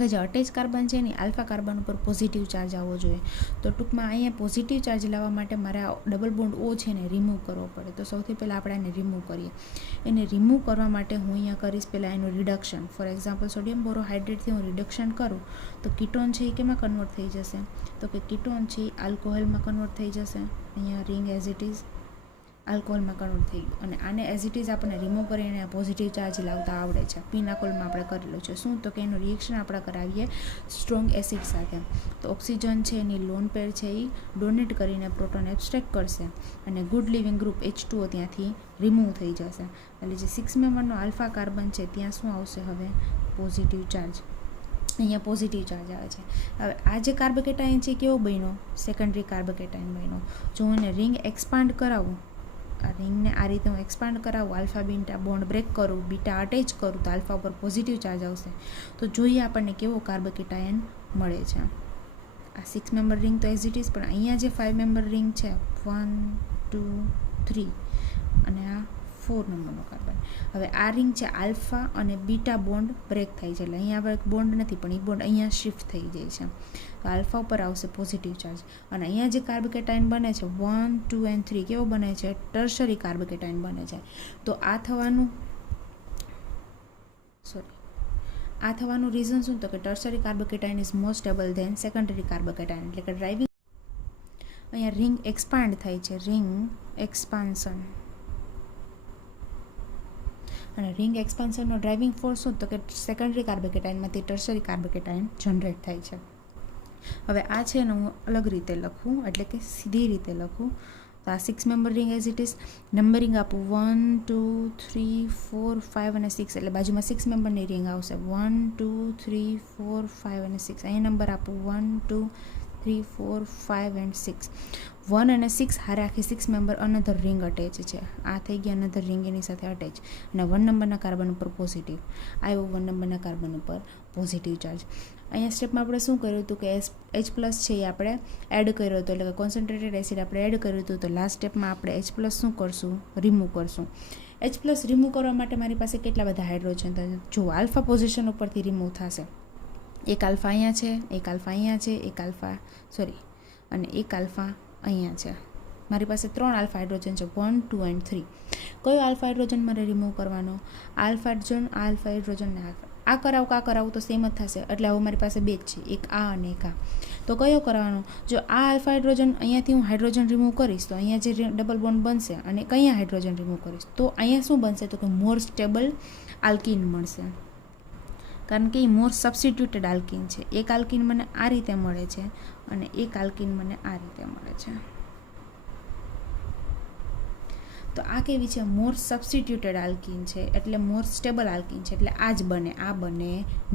કે જે અટેચ કાર્બન છે ને આલ્ફા કાર્બન ઉપર પોઝિટિવ ચાર્જ આવવો જોઈએ. તો ટૂંકમાં અહીંયા પોઝિટિવ ચાર્જ લાવવા માટે મારે આ ડબલ બોન્ડ O છે ને રિમૂવ કરવો પડે. તો સૌથી પહેલાં આપણે એને રિમૂવ કરીએ. એને રિમૂવ કરવા માટે હું અહીંયા કરીશ પહેલાં એનું રિડક્શન. ફોર એક્ઝામ્પલ સોડિયમ બોરોહાઇડ્રેટથી હું રિડક્શન કરું તો કીટોન છે એ કેમાં કન્વર્ટ થઈ જશે, તો કે કીટોન છે એ આલ્કોહોલમાં કન્વર્ટ થઈ જશે. અહીંયા રિંગ એઝ ઇટ ઇઝ આલ્કોહોલમાં કન્વર્ટ થઈ ગયું, અને આને એઝ ઇટ ઇઝ આપણને રિમૂવ કરીને પોઝિટિવ ચાર્જ લાવતા આવડે છે. પિનાકોલમાં આપણે કરેલું છે. શું, તો કે એનું રિએક્શન આપણે કરાવીએ સ્ટ્રોંગ એસિડ સાથે. તો ઓક્સિજન છે એની લોન પેર છે એ ડોનેટ કરીને પ્રોટોન એબ્સ્ટ્રેક્ટ કરશે, અને ગુડ લિવિંગ ગ્રુપ H2O ત્યાંથી રિમૂવ થઈ જશે. એટલે જે 6 મેમ્બરનો આલ્ફા કાર્બન છે ત્યાં શું આવશે, હવે પોઝિટિવ ચાર્જ. અહીંયા પોઝિટિવ ચાર્જ આવે છે. હવે આ જે કાર્બોકેટાયન છે કેવો બન્યો, સેકન્ડરી કાર્બોકેટાયન બન્યો. જો હું એને રિંગ એક્સપાન્ડ કરાવું, આ રિંગને આ રીતે હું એક્સપાન્ડ કરાવું, આલ્ફા બીટા બોન્ડ બ્રેક કરું, બીટા અટેચ કરું, તો આલ્ફા ઉપર પોઝિટિવ ચાર્જ આવશે. તો જોઈએ આપણને કેવો કાર્બોકેટાયન મળે છે. આ 6 મેમ્બર રિંગ તો એઝ ઇટ ઇઝ, પણ અહીંયા જે 5 મેમ્બર રિંગ છે 1 2 3 અને આ 4 નંબરનો કાર્બન. હવે આ રિંગ છે આલ્ફા અને બીટા બોન્ડ બ્રેક થાય છે, એટલે અહીંયા હવે બોન્ડ નથી પણ એ બોન્ડ અહીંયા શિફ્ટ થઈ જાય છે. તો આલ્ફા ઉપર આવશે પોઝિટિવ ચાર્જ, અને અહીંયા જે કાર્બોકેટાયન બને છે 1 2 એન્ડ 3 કેવો બને છે, ટર્શરી કાર્બોકેટાયન બને છે. તો આ થવાનું રીઝન શું, તો કે tertiary carbocation is more stable than secondary carbocation. એટલે કે ડ્રાઇવિંગ અહીંયા રિંગ એક્સપાન્ડ થાય છે, રિંગ એક્સપાન્શન. અને રિંગ એક્સપાન્શનનો ડ્રાઇવિંગ ફોર્સ શું, તો કે સેકન્ડરી કાર્બોકેટાયનમાંથી ટર્શરી કાર્બોકેટાયન જનરેટ થાય છે. હવે આ છે ને હું અલગ રીતે લખું, એટલે કે સીધી રીતે લખું. તો આ 6 member ring as it is numbering આપું 1 2 3 4 5 અને 6, એટલે બાજુમાં 6 મેમ્બરની રિંગ આવશે 1 2 3 4 5 અને 6. અહીંયા નંબર આપું 1 2 3 4 5 એન્ડ 6. 1 અને 6 હારે આખી 6 મેમ્બર અનધર રિંગ અટેચ છે. આ થઈ ગયા અનધર રિંગ એની સાથે અટેચ, અને 1 નંબરના કાર્બન ઉપર પોઝિટિવ આવ્યો, 1 નંબરના કાર્બન ઉપર પોઝિટિવ ચાર્જ. અહીંયા સ્ટેપમાં આપણે શું કર્યું હતું કે H પ્લસ છે એ આપણે એડ કર્યો હતો, એટલે કે કોન્સન્ટ્રેટેડ એસિડ આપણે એડ કર્યું હતું. તો લાસ્ટ સ્ટેપમાં આપણે H પ્લસ શું કરશું, રિમૂવ કરશું. H પ્લસ રિમૂવ કરવા માટે મારી પાસે કેટલા બધા હાઇડ્રોજન, જો આલ્ફા પોઝિશન ઉપરથી રિમૂવ થશે. એક આલ્ફા અહીંયા છે, એક આલ્ફા અહીંયા છે, એક આલ્ફા અને એક આલ્ફા અહીંયા છે. મારી પાસે 3 આલ્ફા હાઇડ્રોજન છે, 1, 2 એન્ડ 3. કયો આલ્ફા હાઇડ્રોજન મારે રિમૂવ કરવાનો, આલ્ફા હાઇડ્રોજન ને આ કરાવું તો સેમ જ થશે. એટલે હવે મારી પાસે 2 જ છે, એક આ અને એક આ. તો કયો કરવાનો, જો આ આલ્ફા હાઇડ્રોજન અહીંયાથી હું હાઇડ્રોજન રિમૂવ કરીશ તો અહીંયા જે ડબલ બોન્ડ બનશે, અને કયા હાઇડ્રોજન રિમૂવ કરીશ તો અહીંયા શું બનશે, તો કે મોર સ્ટેબલ આલ્કીન મળશે, કારણ કે એ મોર સબસ્ટિટ્યુટેડ આલ્કીન છે. એક આલ્કીન મને આ રીતે મળે છે અને એક આલ્કીન મને આ રીતે મળે છે. તો આ કેવી છે, મોર સબસ્ટિટ્યુટેડ આલ્કીન છે, એટલે મોર સ્ટેબલ આલ્કીન છે, એટલે આ જ બને, આ બને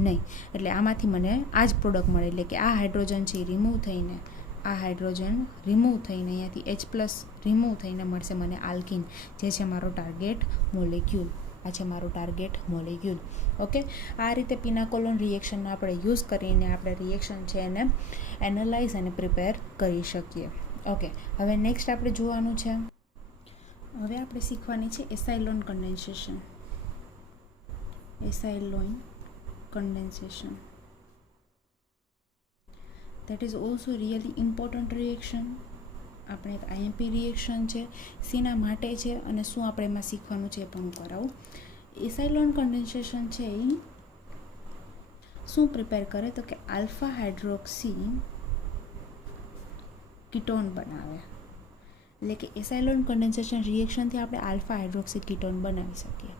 નહીં. એટલે આમાંથી મને આ જ પ્રોડક્ટ મળે, એટલે કે આ હાઇડ્રોજન છે એ રિમૂવ થઈને, આ હાઇડ્રોજન રિમૂવ થઈને અહીંયાથી H પ્લસ રિમૂવ થઈને મળશે મને આલ્કીન, જે છે મારો ટાર્ગેટ મોલેક્યુલ. આ છે મારો ટાર્ગેટ મોલેક્યુલ. ઓકે, આ રીતે પિનાકોલોન રિએક્શનનો આપણે યુઝ કરીને આપણે રિએક્શન છે એને એનાલાઇઝ અને પ્રિપેર કરી શકીએ. ઓકે, હવે નેક્સ્ટ આપણે જોવાનું છે, હવે આપણે શીખવાની છે acyloin condensation. Acyloin condensation that is also really important reaction. આપણે એક IMP રિએક્શન છે, શેના માટે છે અને શું આપણે એમાં શીખવાનું છે એ પણ હું કરાવું. એસાઇલોન કન્ડેન્સેશન છે એ શું પ્રિપેર કરે, તો કે આલ્ફા હાઇડ્રોક્સી કીટોન બનાવે. એટલે કે એસાઇલોન કન્ડેન્સેશન રિએક્શનથી આપણે આલ્ફા હાઇડ્રોક્સી કીટોન બનાવી શકીએ.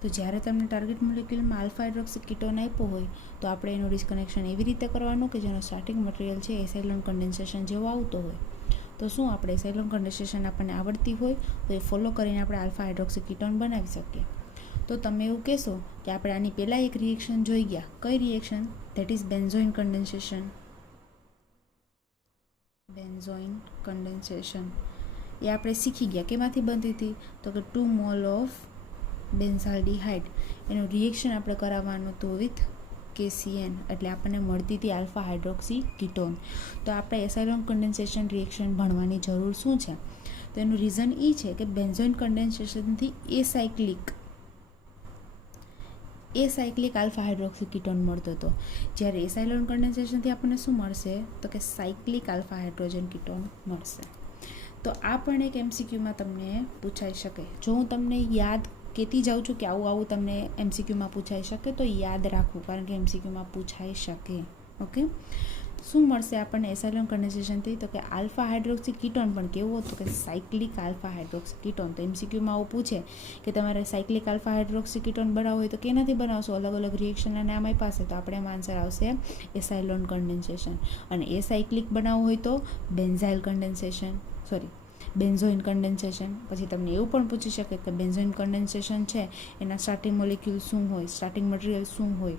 તો જ્યારે તમને ટાર્ગેટ મોલેક્યુલમાં આલ્ફા હાઇડ્રોક્સી કીટોન આપ્યો હોય તો આપણે એનું ડિસ્કનેક્શન એવી રીતે કરવાનું કે જેનો સ્ટાર્ટિંગ મટીરિયલ છે એસાઇલોન કન્ડેન્સેશન જેવો આવતો હોય. તો શું આપણે એસાઇલોન કન્ડેન્સેશન આપણને આવડતી હોય તો એ ફોલો કરીને આપણે આલ્ફા હાઇડ્રોક્સી કીટોન બનાવી શકીએ. તો તમે એવું કહેશો કે આપણે આની પહેલાં એક રિએક્શન જોઈ ગયા, કઈ reaction, that is benzoin condensation. Benzoin condensation એ આપણે શીખી ગયા, કેમાંથી બનતી હતી, તો કે 2 મોલ ઓફ બેન્ઝાલ્ડિહાઇડ એનું રિએક્શન આપણે કરાવવાનું હતું વિથ KCN, એટલે આપણને મળતી હતી આલ્ફા હાઇડ્રોક્સી કીટોન. તો આપણે એસાઇલોન કન્ડેન્સેશન રિએક્શન ભણવાની જરૂર શું છે, તો એનું રીઝન એ છે કે બેન્ઝોઇન કન્ડેન્સેશનથી એસાયક્લિક આલ્ફા હાઇડ્રોક્સી કીટોન મળતો હતો, જ્યારે એસાઇલોન કન્ડેન્સેશનથી આપણને શું મળશે, તો કે સાયક્લિક આલ્ફા હાઇડ્રોજન કીટોન મળશે. તો આ પણ એક MCQમાં તમને પૂછાઈ શકે. જો હું તમને યાદ કહેતી જાઉં છું કે આવું તમને MCQમાં પૂછાઈ શકે તો યાદ રાખવું, કારણ કે MCQમાં પૂછાઈ શકે. ઓકે, શું મળશે આપણને એસાઇલોન કન્ડેન્સેશનથી, તો કે આલ્ફા હાઇડ્રોક્સી કીટોન પણ કેવો, તો કે સાયક્લિક આલ્ફા હાઇડ્રોક્સી કીટોન. તો MCQમાં આવું પૂછે કે તમારે સાયક્લિક આલ્ફા હાઇડ્રોક્સી કીટોન બનાવવું હોય તો કેનાથી બનાવશો, અલગ અલગ રિએક્શનના નામ આપ્યા હશે, તો આપણે એમાં આન્સર આવશે એસાઇલોન કન્ડેન્સેશન. અને એ સાયક્લિક બનાવવું હોય તો બેન્ઝાઇલ કન્ડેન્સેશન, બેન્ઝોઇન કન્ડેન્સેશન. પછી તમને એવું પણ પૂછી શકે કે બેન્ઝોઇન કન્ડેન્સેશન છે એના સ્ટાર્ટિંગ મોલેક્યુલ શું હોય, સ્ટાર્ટિંગ મટીરિયલ શું હોય,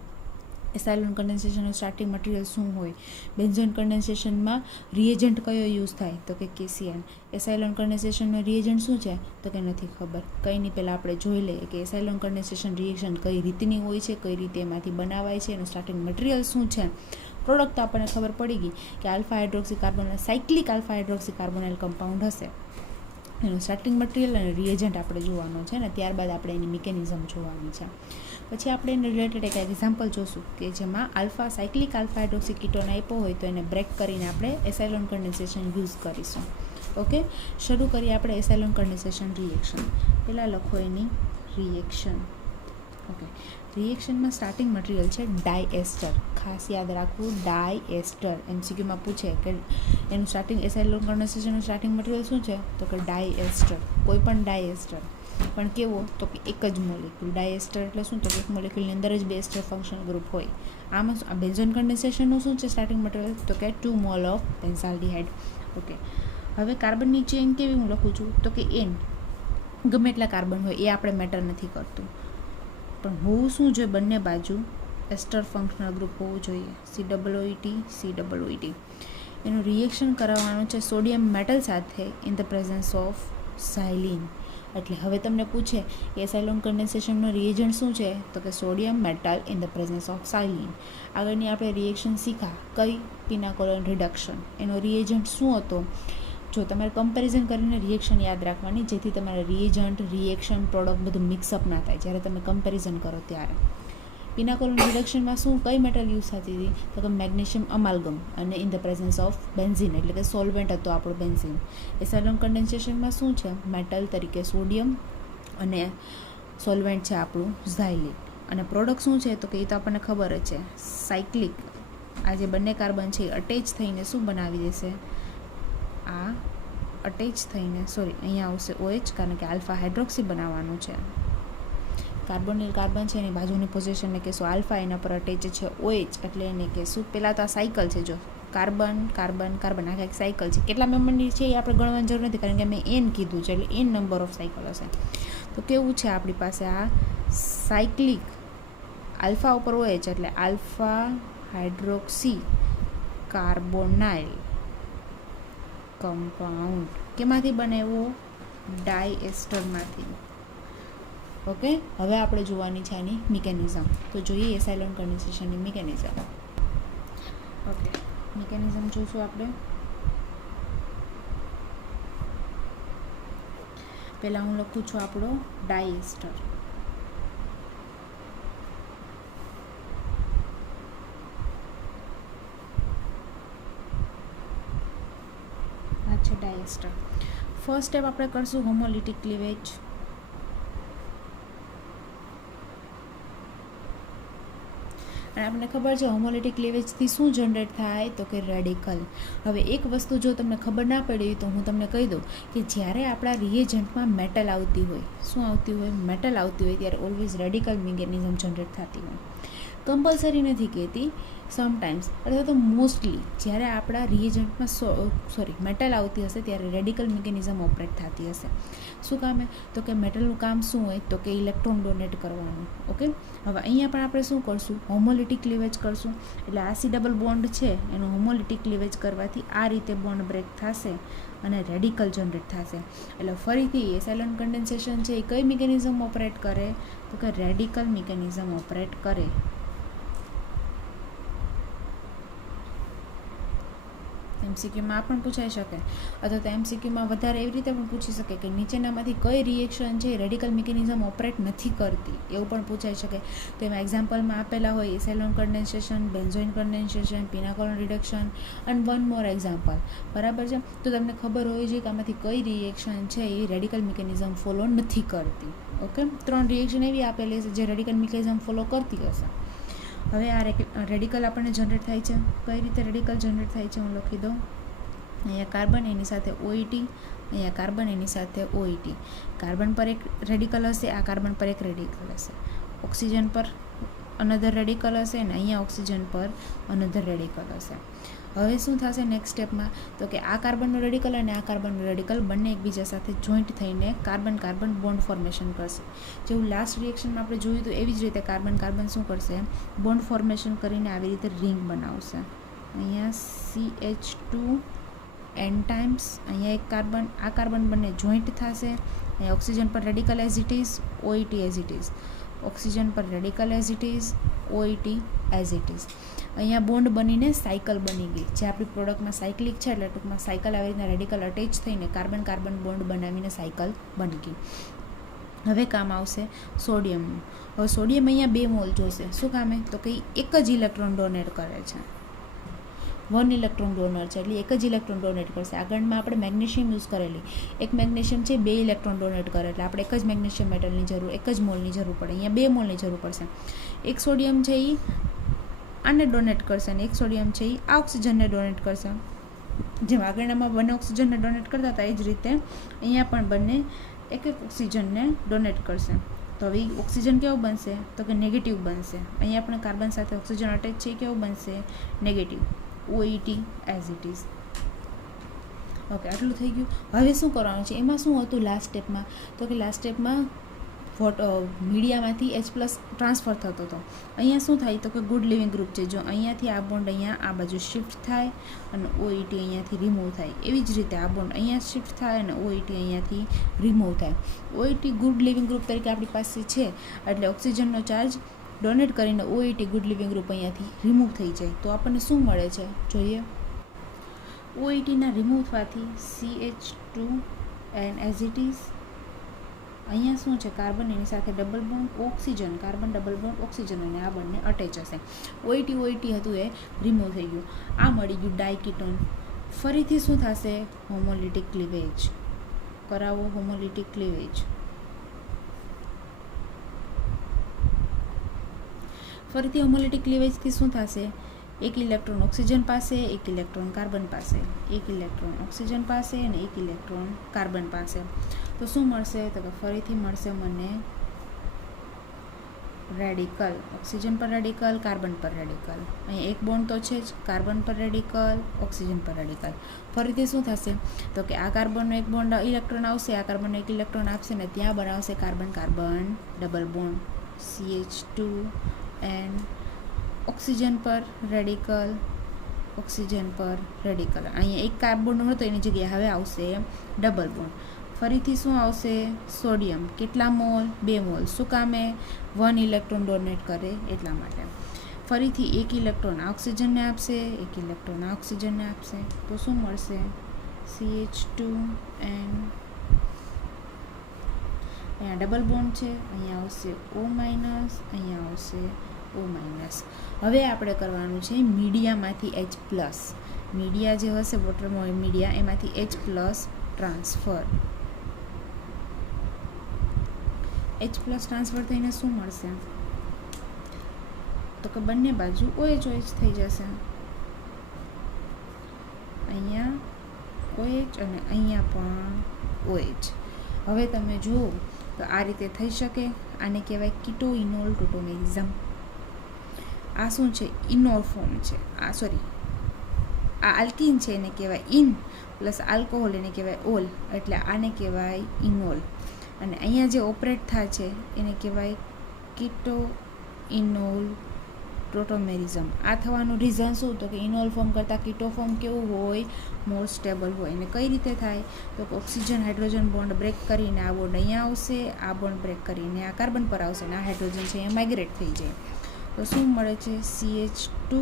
એસાઇલોન કન્ડેન્સેશનનું સ્ટાર્ટિંગ મટીરિયલ શું હોય, બેન્ઝોઇન કન્ડેન્સેશનમાં રિએજન્ટ કયો યુઝ થાય, તો કે KCN. એસાઇલોન કન્ડેન્સેશનનો રિએજન્ટ શું છે, તો કે નથી ખબર. કંઈ નહીં, પહેલાં આપણે જોઈ લઈએ કે એસાઇલોન કન્ડેન્સેશન રિએક્શન કઈ રીતની હોય છે, કઈ રીતે એમાંથી બનાવાય છે, એનું સ્ટાર્ટિંગ મટીરિયલ શું છે. પ્રોડક્ટ તો આપણને ખબર પડી ગઈ કે alpha hydroxy carbonyl, cyclic alpha hydroxy carbonyl compound હશે. એનું સ્ટાર્ટિંગ મટીરિયલ અને રિએજન્ટ આપણે જોવાનું છે ને ત્યારબાદ આપણે એની મિકેનિઝમ જોવાની છે. પછી આપણે એને રિલેટેડ એક એક્ઝામ્પલ જોશું કે જેમાં સાયક્લિક આલ્ફા હાઇડ્રોક્સી કીટોન આપ્યો હોય તો એને બ્રેક કરીને આપણે એસાઇલોન કન્ડેન્સેશન યુઝ કરીશું. ઓકે, શરૂ કરીએ આપણે એસાઇલોન કન્ડેન્સેશન રિએક્શન. પહેલાં લખો એની રિએક્શન. ઓકે, રિએક્શનમાં સ્ટાર્ટિંગ મટીરિયલ છે ડાયએસ્ટર. ખાસ યાદ રાખવું, ડાયએસ્ટર. MCQમાં પૂછે કે એનું સ્ટાર્ટિંગ એસાઇલોન કન્ડેન્સેશનનું સ્ટાર્ટિંગ મટીરિયલ શું છે, તો કે ડાયએસ્ટર. કોઈ પણ ડાયએસ્ટર પણ કેવો, તો કે એક જ મોલેક્યુલ. ડાયએસ્ટર એટલે શું, તો કે એક મોલેક્યુલની અંદર જ 2 એસ્ટર ફંક્શન ગ્રુપ હોય. આમાં આ બેન્ઝોઇન કન્ડેન્સેશનનું શું છે સ્ટાર્ટિંગ મટીરિયલ, તો કે 2 મોલ ઓફ બેન્ઝાલ્ડિહાઇડ. ઓકે, હવે કાર્બનની ચેઇન કેવી હું લખું છું, તો કે N. ગમે એટલા કાર્બન હોય એ આપણે મેટર નથી કરતું, પણ હોવું શું જોઈએ, બંને બાજુ એસ્ટર ફંક્શનલ ગ્રુપ હોવું જોઈએ. COOET. એનું રિએક્શન કરાવવાનું છે સોડિયમ મેટલ સાથે ઇન ધ પ્રેઝન્સ ઓફ સાયલિન. એટલે હવે તમને પૂછે કે એસાઇલોન કન્ડેન્સેશનનો રિએજન્ટ શું છે, તો કે sodium metal in the presence of xylene. આગળની આપણે રિએક્શન શીખા કઈ, પિનાકોલોન રિડક્શન. એનો રિએજન્ટ શું હતો, જો તમારે કમ્પેરિઝન કરીને રિએક્શન યાદ રાખવાની, જેથી તમારે રિએજન્ટ, રિએક્શન, પ્રોડક્ટ બધું મિક્સઅપ ના થાય જ્યારે તમે કમ્પેરિઝન કરો ત્યારે. પિનાકોલોન રિડક્શનમાં શું, કઈ મેટલ યુઝ થતી હતી, તો કે મેગ્નેશિયમ અમાલ્ગમ અને in the presence of benzene, એટલે કે સોલ્વેન્ટ હતો આપણો બેન્ઝીન. એસાઇલોન કન્ડેન્સેશનમાં શું છે, મેટલ તરીકે સોડિયમ અને સોલ્વેન્ટ છે આપણું ઝાયલિન. અને પ્રોડક્ટ શું છે, તો કે એ તો આપણને ખબર જ છે, સાયક્લિક. આ જે બંને કાર્બન છે એ અટેચ થઈને શું બનાવી દેશે, આ અટેચ થઈને અહીંયા આવશે OH, કારણ કે આલ્ફા હાઇડ્રોક્સી બનાવવાનું છે. કાર્બોનિલ કાર્બન છે એની બાજુની પોઝિશનને કહેશું આલ્ફા, એના પર અટેચ છે OH, એટલે એને કહેશું, પહેલાં તો આ સાયકલ છે, જો કાર્બન કાર્બન કાર્બન આખા એક સાયકલ છે. કેટલા મેમ્બરની છે એ આપણે ગણવાની જરૂર નથી, કારણ કે મેં n કીધું છે, એટલે n નંબર ઓફ સાયકલ હશે. તો કેવું છે આપણી પાસે આ સાયક્લિક, આલ્ફા ઉપર OH, એટલે આલ્ફા હાઇડ્રોક્સી કાર્બોનાઇલ કમ્પાઉન્ડ. કેમાંથી બને, ડાયએસ્ટરમાંથી. ઓકે, હવે આપણે જોવાની છે આની મિકેનિઝમ. તો જોઈએ એસાઇલોન કન્ડેન્સેશનની મિકેનિઝમ. ઓકે, મિકેનિઝમ જોઈશું આપણે. પહેલાં હું લખું છું આપણો ડાયએસ્ટર. આ છે ડાયએસ્ટર. ફર્સ્ટ સ્ટેપ આપણે કરશું હોમોલિટિક ક્લીવેજ. અને આપણને ખબર છે હોમોલિટિક ક્લીવેજથી શું જનરેટ થાય, તો કે રેડિકલ. હવે એક વસ્તુ જો તમને ખબર ના પડી તો હું તમને કહી દઉં કે જ્યારે આપણા રિએજન્ટમાં મેટલ આવતી હોય, શું આવતી હોય, મેટલ આવતી હોય, ત્યારે ઓલવેઝ રેડિકલ મિકેનિઝમ જનરેટ થતી હોય. કમ્પલસરી નથી કહેતી, સમટાઈમ્સ અથવા તો મોસ્ટલી જ્યારે આપણા રિએજન્ટમાં મેટલ આવતી હશે ત્યારે રેડિકલ મિકેનિઝમ ઓપરેટ થતી હશે. શું કામ તો કે મેટલનું કામ શું હોય, તો કે ઇલેક્ટ્રોન ડોનેટ કરવાનું. ઓકે, હવે અહીંયા પણ આપણે શું કરશું, હોમોલિટિક ક્લીવેજ કરશું. એટલે આ C ડબલ બોન્ડ છે એનું હોમોલિટિક ક્લીવેજ કરવાથી આ રીતે બોન્ડ બ્રેક થશે અને રેડિકલ જનરેટ થશે. એટલે ફરીથી એસાઇલોન કન્ડેન્સેશન છે એ કઈ મિકેનિઝમ ઓપરેટ કરે, તો કે રેડિકલ મિકેનિઝમ ઓપરેટ કરે. MCQમાં પણ પૂછાઈ શકે, અથવા તો MCQમાં વધારે એવી રીતે પણ પૂછી શકે કે નીચેનામાંથી કઈ રિએક્શન છે રેડિકલ મિકેનિઝમ ઓપરેટ નથી કરતી, એવું પણ પૂછાઈ શકે. તો એમાં એક્ઝામ્પલમાં આપેલા હોય એસાઇલોન કન્ડેન્સેશન, બેન્ઝોઇન કન્ડેન્સેશન, પિનાકોલોન રિડક્શન અને વન મોર એક્ઝામ્પલ. બરાબર છે, તો તમને ખબર હોવી જોઈએ કે આમાંથી કઈ રિએક્શન છે એ રેડિકલ મિકેનિઝમ ફોલો નથી કરતી. ઓકે, 3 રિએક્શન એવી આપેલી છે જે રેડિકલ મિકેનિઝમ ફોલો કરતી હશે. હવે આ રેડિકલ આપણને જનરેટ થાય છે, કઈ રીતે રેડિકલ જનરેટ થાય છે હું લખી દઉં. અહીંયા કાર્બન એની સાથે OET, અહીંયા કાર્બન એની સાથે OET. કાર્બન પર એક રેડિકલ હશે, આ કાર્બન પર એક રેડિકલ હશે, ઓક્સિજન પર અનધર રેડિકલ હશે અને અહીંયા ઓક્સિજન પર અનધર રેડિકલ હશે. હવે શું થશે નેક્સ્ટ સ્ટેપમાં, તો કે આ કાર્બનનું રેડિકલ અને આ કાર્બનનું રેડિકલ બંને એકબીજા સાથે જોઈન્ટ થઈને કાર્બન કાર્બન બોન્ડ ફોર્મેશન કરશે. જેવું લાસ્ટ રિએક્શનમાં આપણે જોયું હતું એવી જ રીતે કાર્બન કાર્બન શું કરશે, બોન્ડ ફોર્મેશન કરીને આવી રીતે રિંગ બનાવશે. અહીંયા CH2N ટાઈમ્સ, અહીંયા એક કાર્બન, આ કાર્બન બંને જોઈન્ટ થશે. અહીંયા ઓક્સિજન પર radical as it is, OET as it is, oxygen પર radical as it is, OET as it is. અહીંયા બોન્ડ બનીને સાયકલ બની ગઈ, જે આપણી પ્રોડક્ટમાં સાયક્લિક છે, એટલે ટૂંકમાં સાયકલ આવી રીતના રેડિકલ અટેચ થઈને કાર્બન કાર્બન બોન્ડ બનાવીને સાયકલ બની ગઈ. હવે કામ આવશે સોડિયમનું. હવે સોડિયમ અહીંયા 2 મોલ જોશે. શું કામે, તો કે એક જ ઇલેક્ટ્રોન ડોનેટ કરે છે, 1 ઇલેક્ટ્રોન ડોનર છે, એટલે એક જ ઇલેક્ટ્રોન ડોનેટ કરશે. આગળમાં આપણે મેગ્નેશિયમ યુઝ કરેલી, એક મેગ્નેશિયમ છે 2 ઇલેક્ટ્રોન ડોનેટ કરે, એટલે આપણે એક જ મેગ્નેશિયમ મેટલની જરૂર, એક જ મોલની જરૂર પડે. અહીંયા 2 મોલની જરૂર પડશે. એક સોડિયમ છે એ આને ડોનેટ કરશે અને એક સોડિયમ છે એ આ ઓક્સિજનને ડોનેટ કરશે. જેમ આગળનામાં બંને ઓક્સિજનને ડોનેટ કરતા હતા એ જ રીતે અહીંયા પણ બંને એક એક ઓક્સિજનને ડોનેટ કરશે. તો હવે ઓક્સિજન કેવો બનશે, તો કે નેગેટિવ બનશે. અહીંયા પણ કાર્બન સાથે ઓક્સિજન અટેચ છે કેવો બનશે, negative, OET as it is. Okay, આટલું થઈ ગયું. હવે શું કરવાનું છે, એમાં શું હતું લાસ્ટ સ્ટેપમાં, તો કે લાસ્ટ સ્ટેપમાં મીડિયામાંથી H પ્લસ ટ્રાન્સફર થતો હતો. અહીંયા શું થાય તો કે ગુડ લિવિંગ ગ્રુપ છે. જો અહીંયાથી આ બોન્ડ અહીંયા આ બાજુ શિફ્ટ થાય અને OET અહીંયાથી રિમૂવ થાય, એવી જ રીતે આ બોન્ડ અહીંયા શિફ્ટ થાય અને OET અહીંયાથી રિમૂવ થાય. OET ગુડ લિવિંગ ગ્રુપ તરીકે આપણી પાસે છે, એટલે ઓક્સિજનનો ચાર્જ ડોનેટ કરીને OET ગુડ લિવિંગ ગ્રુપ અહીંયાથી રિમૂવ થઈ જાય. તો આપણને શું મળે છે જોઈએ. OETના રિમૂવ થવાથી CH2 and as it is અહીંયા શું છે કાર્બન, એની સાથે double bond oxygen, carbon double bond oxygen, અને આ બંને અટેચ હશે. OET હતું એ રિમૂવ થઈ ગયું. આ મળી ગયું ડાયકીટોન. ફરીથી શું થશે હોમોલિટિક ક્લીવેજ. કરાવો હોમોલિટિક ક્લીવેજ. ફરીથી હોમોલિટિક ક્લીવેજથી શું થશે, એક ઇલેક્ટ્રોન ઓક્સિજન પાસે, એક ઇલેક્ટ્રોન કાર્બન પાસે, એક ઇલેક્ટ્રોન ઓક્સિજન પાસે અને એક ઇલેક્ટ્રોન કાર્બન પાસે. તો શું મળશે તો કે ફરીથી મળશે મને રેડિકલ. ઓક્સિજન પર રેડિકલ, કાર્બન પર રેડિકલ. અહીં એક બોન્ડ તો છે જ, કાર્બન પર રેડિકલ, ઓક્સિજન પર રેડિકલ. ફરીથી શું થશે તો કે આ કાર્બનનો એક બોન્ડ ઇલેક્ટ્રોન આવશે, આ કાર્બનનો એક ઇલેક્ટ્રોન આપશે ને ત્યાં બનાવશે carbon carbon double bond CH2 and oxygen પર રેડિકલ, ઓક્સિજન પર રેડિકલ. અહીંયા એક કાર્બન હતો એની જગ્યાએ હવે આવશે ડબલ બોન્ડ. ફરીથી શું આવશે સોડિયમ. કેટલા મોલ? 2 મોલ. શું કામે? 1 ઇલેક્ટ્રોન ડોનેટ કરે એટલા માટે. ફરીથી એક ઇલેક્ટ્રોન આ ઓક્સિજનને આપશે, એક ઇલેક્ટ્રોન આ ઓક્સિજનને આપશે. તો શું મળશે CH2 એન્ડ અહીંયા ડબલ બોન્ડ છે, અહીંયા આવશે O માઇનસ, અહીંયા આવશે O માઇનસ. હવે આપણે કરવાનું છે મીડિયામાંથી H પ્લસ. મીડિયા જે હશે વોટરમાં મીડિયા એમાંથી H plus transfer. H plus transfer થઈને શું મળશે તો કે બંને બાજુ OH થઈ જશે. અહીંયા OH અને અહીંયા પણ OH. હવે તમે જુઓ તો આ રીતે થઈ શકે. આને કહેવાય કીટો ઇનોલ ટોટોમેરિઝમ. આ શું છે ઇનોલ ફોર્મ છે. આ આલ્કિન છે એને કહેવાય ઇન, પ્લસ આલ્કોહોલ એને કહેવાય ઓલ, એટલે આને કહેવાય ઇનોલ. અને અહીંયા જે ઓપરેટ થાય છે એને કહેવાય કીટો ઇનોલ ટોટોમેરિઝમ. આ થવાનું રીઝન શું તો કે ઇનોલ ફોર્મ કરતાં કીટો ફોર્મ કેવું હોય, મોર સ્ટેબલ હોય. અને કઈ રીતે થાય તો કે ઓક્સિજન હાઇડ્રોજન બોન્ડ બ્રેક કરીને આ બોન્ડ અહીંયા આવશે, આ બોન્ડ બ્રેક કરીને આ કાર્બન પર આવશે અને આ હાઇડ્રોજન છે અહીંયા માઇગ્રેટ થઈ જાય. તો શું મળે છે CH2,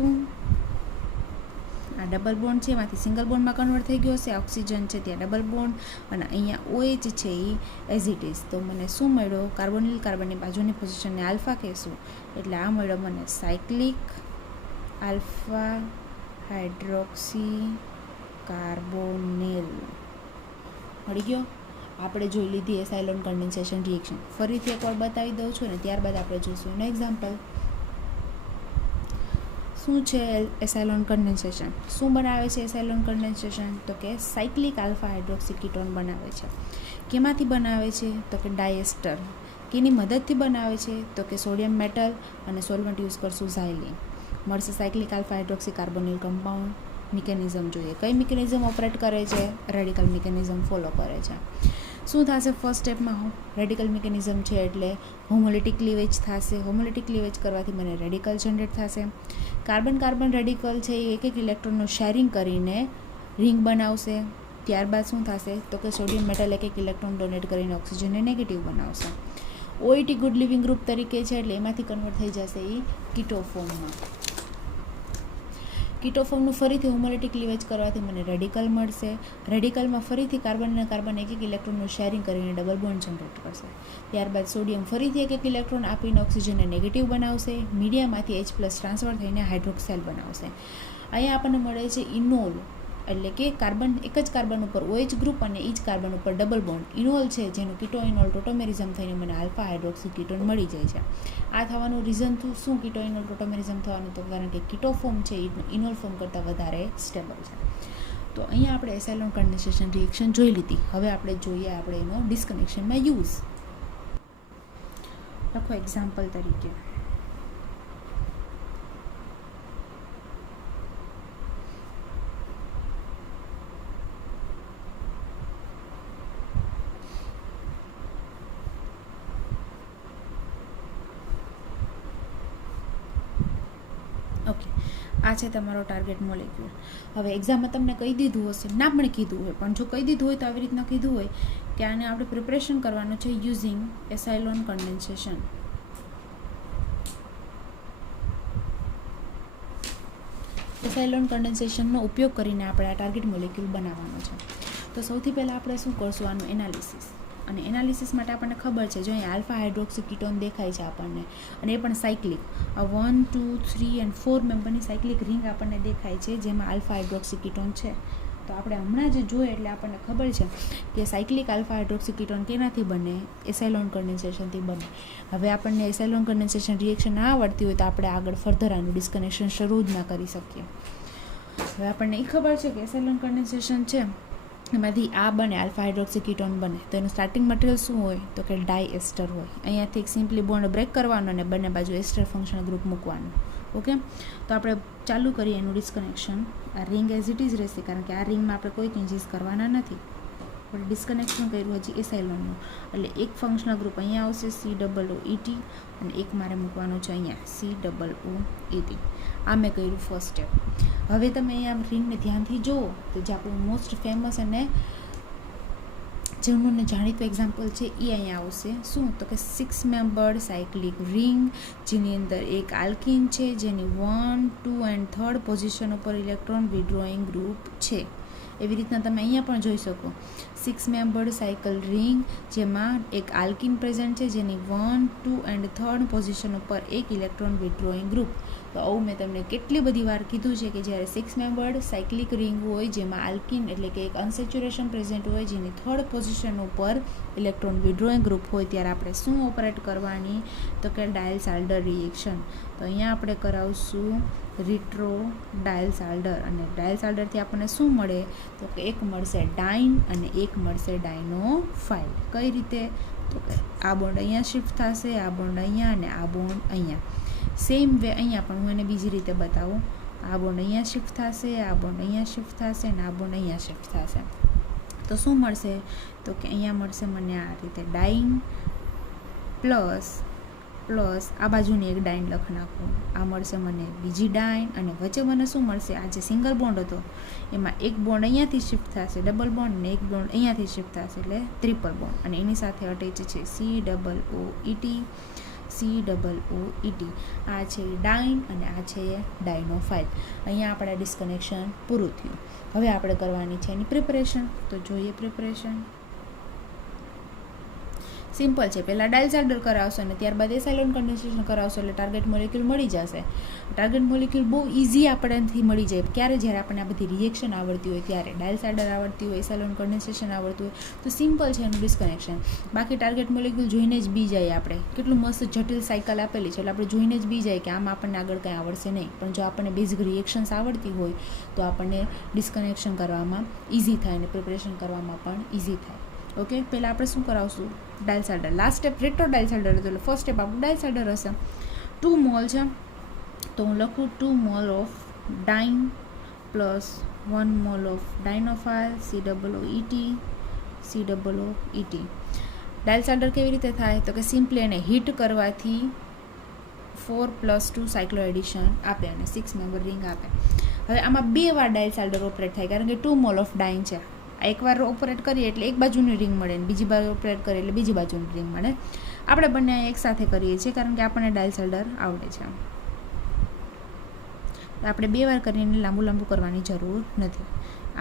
આ ડબલ બોન્ડ છે એમાંથી સિંગલ બોન્ડમાં કન્વર્ટ થઈ ગયો છે, ઓક્સિજન છે ત્યાં ડબલ બોન્ડ અને અહીંયા OH છે એ એઝ ઇટ ઇઝ. તો મને શું મળ્યો કાર્બોનિલ, કાર્બનની બાજુની પોઝિશનને આલ્ફા કહેશું, એટલે આ મળ્યો મને સાયક્લિક આલ્ફા હાઇડ્રોક્સી કાર્બોનિલ મળી ગયો. આપણે જોઈ લીધી એસાઇલોન કન્ડેન્સેશન રિએક્શન. ફરીથી એકવાર બતાવી દઉં છું અને ત્યારબાદ આપણે જોઈશું એનું એક્ઝામ્પલ. શું છે એસાઇલોન કન્ડેન્સેશન? શું બનાવે છે એસાઇલોન કન્ડેન્સેશન તો કે સાયક્લિક આલ્ફા હાઇડ્રોક્સી કીટોન બનાવે છે. કેમાંથી બનાવે છે તો કે ડાયસ્ટર. કેની મદદથી બનાવે છે તો કે સોડિયમ મેટલ અને સોલ્વન્ટ યુઝ કરશું ઝાયલિન. મળશે cyclic alpha hydroxy carbonyl compound. Mechanism જોઈએ, કઈ મિકેનિઝમ ઓપરેટ કરે છે? રેડિકલ મિકેનિઝમ ફોલો કરે છે. શું થશે ફર્સ્ટ સ્ટેપમાં? રેડિકલ મિકેનિઝમ છે એટલે હોમોલિટિક ક્લીવેજ થશે. હોમોલિટિક ક્લીવેજ કરવાથી મને રેડિકલ જનરેટ થશે. કાર્બન કાર્બન રેડિકલ છે એ એક એક ઇલેક્ટ્રોનનું શેરિંગ કરીને રિંગ બનાવશે. ત્યારબાદ શું થશે તો કે સોડિયમ મેટલ એક એક ઇલેક્ટ્રોન ડોનેટ કરીને ઓક્સિજનને નેગેટિવ બનાવશે. OET ગુડ લિવિંગ ગ્રુપ તરીકે છે એટલે એમાંથી કન્વર્ટ થઈ જશે એ કીટો ફોર્મમાં. કીટો ફોર્મનું ફરીથી હોમોલિટિક ક્લીવેજ કરવાથી મને રેડિકલ મળશે. રેડિકલમાં ફરીથી કાર્બન અને કાર્બન એક એક ઇલેક્ટ્રોનનું શેરિંગ કરીને ડબલ બોન્ડ જનરેટ કરશે. ત્યારબાદ સોડિયમ ફરીથી એક એક ઇલેક્ટ્રોન આપીને ઓક્સિજનને નેગેટિવ બનાવશે. મીડિયામાંથી H પ્લસ ટ્રાન્સફર થઈને હાઇડ્રોક્સાઇલ બનાવશે. અહીંયા આપણને મળે છે ઇનોલ, એટલે કે કાર્બન એક જ કાર્બન ઉપર OH ગ્રુપ અને એ જ કાર્બન ઉપર ડબલ બોન્ડ ઇનોલ છે, જેનું કીટો ઇનોલ ટોટોમેરિઝમ થઈને મને આલ્ફા હાઇડ્રોક્સી કીટોન મળી જાય છે. આ થવાનું રીઝન શું કીટો ઇનોલ ટોટોમેરિઝમ થવાનું તો કારણ કે કીટો ફોર્મ છે એ ઇનોલ ફોર્મ કરતાં વધારે સ્ટેબલ છે. તો અહીંયા આપણે એસાઇલોન કન્ડેન્સેશન રિએક્શન જોઈ લીધી. હવે આપણે જોઈએ આપણે એનો ડિસ્કનેક્શનમાં યુઝ. લખો એક્ઝામ્પલ તરીકે આ છે તમારો ટાર્ગેટ મોલેક્યુલ. હવે એક્ઝામમાં તમને કહી દીધું હશે, ના પણ કીધું હોય, પણ જો કહી દીધું હોય તો આવી રીતના કીધું હોય કે આને આપણે પ્રિપરેશન કરવાનું છે યુઝિંગ એસાઇલોન કન્ડેન્સેશન. એસાઇલોન કન્ડેન્સેશનનો ઉપયોગ કરીને આપણે આ ટાર્ગેટ મોલેક્યુલ બનાવવાનો છે. તો સૌથી પહેલાં આપણે શું કરશું, આનું એનાલિસિસ. અને એનાલિસિસ માટે આપણને ખબર છે, જો અહીં આલ્ફા હાઇડ્રોક્સી કીટોન દેખાય છે આપણને, અને એ પણ સાયક્લિક. આ 1, 2, 3 અને 4 મેમ્બરની સાયક્લિક રિંગ આપણને દેખાય છે જેમાં આલ્ફા હાઇડ્રોક્સી કીટોન છે. તો આપણે હમણાં જ જોઈએ એટલે આપણને ખબર છે કે સાયક્લિક આલ્ફા હાઇડ્રોક્સી કીટોન કેનાથી બને, એસાઇલોન કન્ડેન્સેશનથી બને. હવે આપણને એસાઇલોન કન્ડેન્સેશન રિએક્શન ના આવડતી હોય તો આપણે આગળ ફર્ધર આનું ડિસ્કનેક્શન શરૂ જ ના કરી શકીએ. હવે આપણને એ ખબર છે કે એસાઇલોન કન્ડેન્સેશન છે એમાંથી આ બને, આલ્ફા હાઇડ્રોક્સી કીટોન બને. તો એનું સ્ટાર્ટિંગ મટીરિયલ શું હોય તો કે ડાય એસ્ટર હોય. અહીંયાથી એક સિમ્પલી બોન્ડ બ્રેક કરવાનો અને બંને બાજુ એસ્ટર ફંક્શનલ ગ્રુપ મૂકવાનું. ઓકે, તો આપણે ચાલુ કરીએ એનું ડિસ્કનેક્શન. આ રિંગ એઝ ઇટ ઇઝ રહેશે કારણ કે આ રિંગમાં આપણે કોઈ ચેન્જીસ કરવાના નથી. આપણે ડિસ્કનેક્શન કર્યું હજી એસાઇલોનનું, એટલે એક ફંક્શનલ ગ્રુપ અહીંયા આવશે COOET અને એક મારે મૂકવાનું છે અહીંયા COOET. આ મેં કર્યું ફર્સ્ટ સ્ટેપ. હવે તમે અહીંયા રિંગને ધ્યાનથી જુઓ તો જે આપણું મોસ્ટ ફેમસ અને જેનું જાણીતું એક્ઝામ્પલ છે એ અહીંયા આવશે. શું તો કે 6 મેમ્બર્ડ સાયક્લિક રિંગ જેની અંદર એક આલ્કિન છે જેની 1, 2 એન્ડ 3rd પોઝિશન ઉપર ઇલેક્ટ્રોન વિડ્રોઈંગ ગ્રુપ છે. એવી રીતના તમે અહીંયા પણ જોઈ શકો 6 મેમ્બર્ડ સાયકલ રિંગ જેમાં એક આલ્કિન પ્રેઝન્ટ છે જેની 1, 2 એન્ડ 3rd પોઝિશન ઉપર એક ઇલેક્ટ્રોન વિડ્રોઈંગ ગ્રુપ. તો આવું મેં તમને કેટલી બધી વાર કીધું છે કે જ્યારે 6 મેમ્બર્ડ સાયક્લિક રિંગ હોય જેમાં આલ્કિન એટલે કે એક અનસેચ્યુરેશન પ્રેઝન્ટ હોય જેની 3rd પોઝિશન ઉપર ઇલેક્ટ્રોન વિડ્રોઈંગ ગ્રુપ હોય ત્યારે આપણે શું ઓપરેટ કરવાની તો કે ડાયલ-સાલ્ટર રિએક્શન. તો અહીંયા આપણે કરાવશું રિટ્રો ડાયલ-સાલ્ટર, અને ડાયલ-સાલ્ટરથી આપણને શું મળે તો કે એક મળશે ડાઇન અને એક મળશે ડાયનોફાઇલ. કઈ રીતે તો કે આ બોન્ડ અહીંયા શિફ્ટ થશે, આ બોન્ડ અહીંયા અને આ બોન્ડ અહીંયા. સેમ વે અહીંયા પણ હું એને બીજી રીતે બતાવું. આ બોન્ડ અહીંયા શિફ્ટ થશે, આ બોન્ડ અહીંયા શિફ્ટ થશે અને આ બોન્ડ અહીંયા શિફ્ટ થશે. તો શું મળશે તો કે અહીંયા મળશે મને આ રીતે ડાઇન પ્લસ આ બાજુની એક ડાઇન લખ નાખું, આ મળશે મને બીજી ડાઇન, અને વચ્ચે મને શું મળશે, આ જે સિંગલ બોન્ડ હતો એમાં એક બોન્ડ અહીંયાથી શિફ્ટ થશે ડબલ બોન્ડ, અને એક બોન્ડ અહીંયાથી શિફ્ટ થશે એટલે ટ્રિપલ બોન્ડ, અને એની સાથે અટેચ છે COOET. આ છે ડાઇન અને આ છે ડાયનોફાઇલ. અહીંયા આપણે ડિસ્કનેક્શન પૂરું થયું. હવે આપણે કરવાની છે એની પ્રિપરેશન. તો જોઈએ પ્રિપરેશન. સિમ્પલ છે, પહેલાં ડાયલ-સાલ્ટર કરાવશો અને ત્યારબાદ એસાઇલોન કન્ડેન્સેશન કરાવશો એટલે ટાર્ગેટ મોલેક્યુલ મળી જશે. ટાર્ગેટ મોલેક્યુલ બહુ ઇઝી આપણેથી મળી જાય. ક્યારે જ્યારે આપણને આ બધી રિએક્શન આવડતી હોય ત્યારે, ડાયલ-સાલ્ટર આવડતી હોય, એસાઇલોન કન્ડેન્સેશન આવડતું હોય તો સિમ્પલ છે એનું ડિસ્કનેક્શન. બાકી ટાર્ગેટ મોલેક્યુલ જોઈને જ બી જાય આપણે, કેટલું મસ્ત જટિલ સાયકલ આપેલી છે એટલે આપણે જોઈને જ બી જાય કે આમાં આપણને આગળ કંઈ આવડશે નહીં. પણ જો આપણને બેઝિક રિએક્શન્સ આવડતી હોય તો આપણને ડિસ્કનેક્શન કરવામાં ઇઝી થાય અને પ્રિપરેશન કરવામાં પણ ઇઝી થાય. ઓકે, પહેલાં આપણે શું કરાવશું ડાયલ-સાલ્ટર. લાસ્ટ સ્ટેપ રેટ્રો ડાયલ-સાલ્ટર હતું એટલે ફર્સ્ટ સ્ટેપ આપણું ડાયલ-સાલ્ટર હશે. 2 મોલ છે તો હું લખું 2 mole of diene plus 1 mole of dienophile COOET. Diels Alder કેવી રીતે થાય તો કે સિમ્પલી એને હીટ કરવાથી 4+2 સાયક્લો એડિશન આપે અને 6 મેમ્બર રિંગ આપે. હવે આમાં 2 વાર ડાયલ-સાલ્ટર ઓપરેટ થાય કારણ કે 2 મોલ ઓફ ડાઇન છે. એકવાર ઓપરેટ કરીએ એટલે એક બાજુની રિંગ મળે અને બીજી બાજુ ઓપરેટ કરીએ એટલે બીજી બાજુની રિંગ મળે. આપણે બંને એકસાથે કરીએ છીએ કારણ કે આપણને ડાયલ-સાલ્ટર આવડે છે. આપણે 2 વાર કરીને લાંબુ કરવાની જરૂર નથી.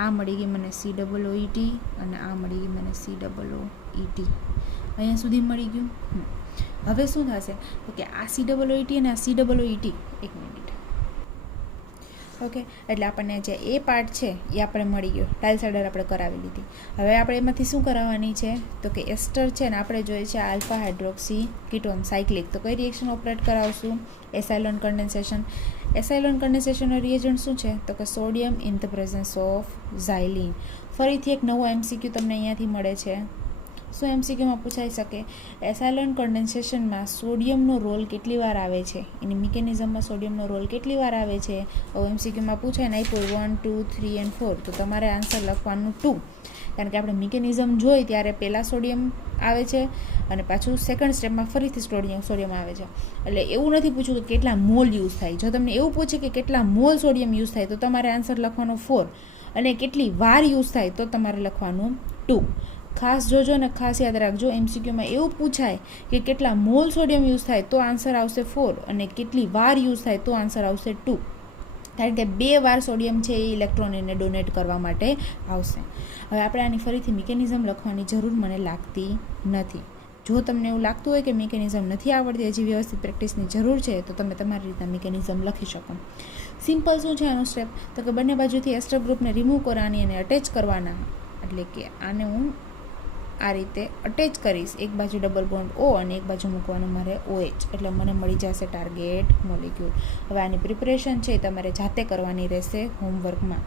આ મળી ગઈ મને COOET અને આ મળી ગઈ મને COOET. અહીંયા સુધી મળી ગયું. હવે શું થશે તો કે આ COOET અને આ COOET, એક મિનિટ. ઓકે, એટલે આપણને જે એ પાર્ટ છે એ આપણે મળી ગયો, ડાયલ-સાલ્ટર આપણે કરાવી લીધી. હવે આપણે એમાંથી શું કરાવવાની છે તો કે એસ્ટર છે ને આપણે જોઈએ છે આલ્ફા હાઇડ્રોક્સી કીટોન સાયક્લિક. તો કઈ રિએક્શન ઓપરેટ કરાવશું એસાઇલોન કન્ડેન્સેશન. એસાઇલોન કન્ડેન્સેશનનો રિએજન્ટ શું છે તો કે sodium in the presence of xylene. ફરીથી એક નવો MCQ તમને અહીંયાથી મળે છે. શું MCQમાં પૂછાઈ શકે, એસાઇલોન કન્ડેન્સેશનમાં સોડિયમનો રોલ કેટલી વાર આવે છે, એની મિકેનિઝમમાં સોડિયમનો રોલ કેટલી વાર આવે છે. હવે MCQમાં પૂછાય ને આપ્યું 1, 2, 3 and 4 તો તમારે આન્સર લખવાનું 2, કારણ કે આપણે મિકેનિઝમ જોઈ ત્યારે પહેલાં સોડિયમ આવે છે અને પાછું સેકન્ડ સ્ટેપમાં ફરીથી સોડિયમ આવે છે. એટલે એવું નથી પૂછ્યું કે કેટલા મોલ યુઝ થાય. જો તમને એવું પૂછે કે કેટલા મોલ સોડિયમ યુઝ થાય તો તમારે આન્સર લખવાનો 4 અને કેટલી વાર યુઝ થાય તો તમારે લખવાનું 2. ખાસ જોજો ને ખાસ યાદ રાખજો, MCQમાં એવું પૂછાય કે કેટલા મોલ સોડિયમ યુઝ થાય તો આન્સર આવશે 4 અને કેટલી વાર યુઝ થાય તો આન્સર આવશે 2. કારણ કે 2 વાર સોડિયમ છે એ ઇલેક્ટ્રોન એને ડોનેટ કરવા માટે આવશે. હવે આપણે આની ફરીથી મિકેનિઝમ લખવાની જરૂર મને લાગતી નથી. જો તમને એવું લાગતું હોય કે મિકેનિઝમ નથી આવડતી, હજી વ્યવસ્થિત પ્રેક્ટિસની જરૂર છે, તો તમે તમારી રીતના મિકેનિઝમ લખી શકો. સિમ્પલ શું છે આનું સ્ટેપ, તો કે બંને બાજુથી એસ્ટર ગ્રુપને રિમૂવ કરવાની અને અટેચ કરવાના. એટલે કે આને હું આ રીતે અટેચ કરીશ, એક બાજુ ડબલ બોન્ડ O અને એક બાજુ મૂકવાનું મારે OH, એટલે મને મળી જશે ટાર્ગેટ મોલિક્યુલ. હવે આની પ્રિપરેશન છે તમારે જાતે કરવાની રહેશે હોમવર્કમાં.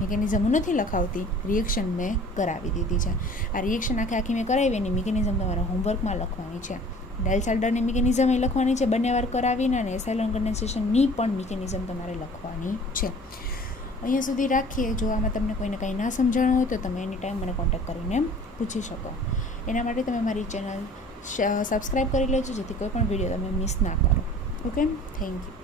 મિકેનિઝમ હું નથી લખાવતી, રિએક્શન મેં કરાવી દીધી છે. આ રિએક્શન આખી મેં કરાવી એની મિકેનિઝમ તમારે હોમવર્કમાં લખવાની છે. ડાયલ્સાલ્ડરની મિકેનિઝમ એ લખવાની છે બંને વાર કરાવીને, અને એસાઇલોન કન્ડેન્સેશનની પણ મિકેનિઝમ તમારે લખવાની છે. અહીંયા સુધી રાખીએ. જો આમાં તમને કોઈને કંઈ ના સમજાણું હોય તો તમે એની ટાઈમ મને કોન્ટેક્ટ કરીને પૂછી શકો. એના માટે તમે મારી ચેનલ સબસ્ક્રાઈબ કરી લેજો જેથી કોઈ પણ વિડીયો તમે મિસ ના કરો. Okay, thank you.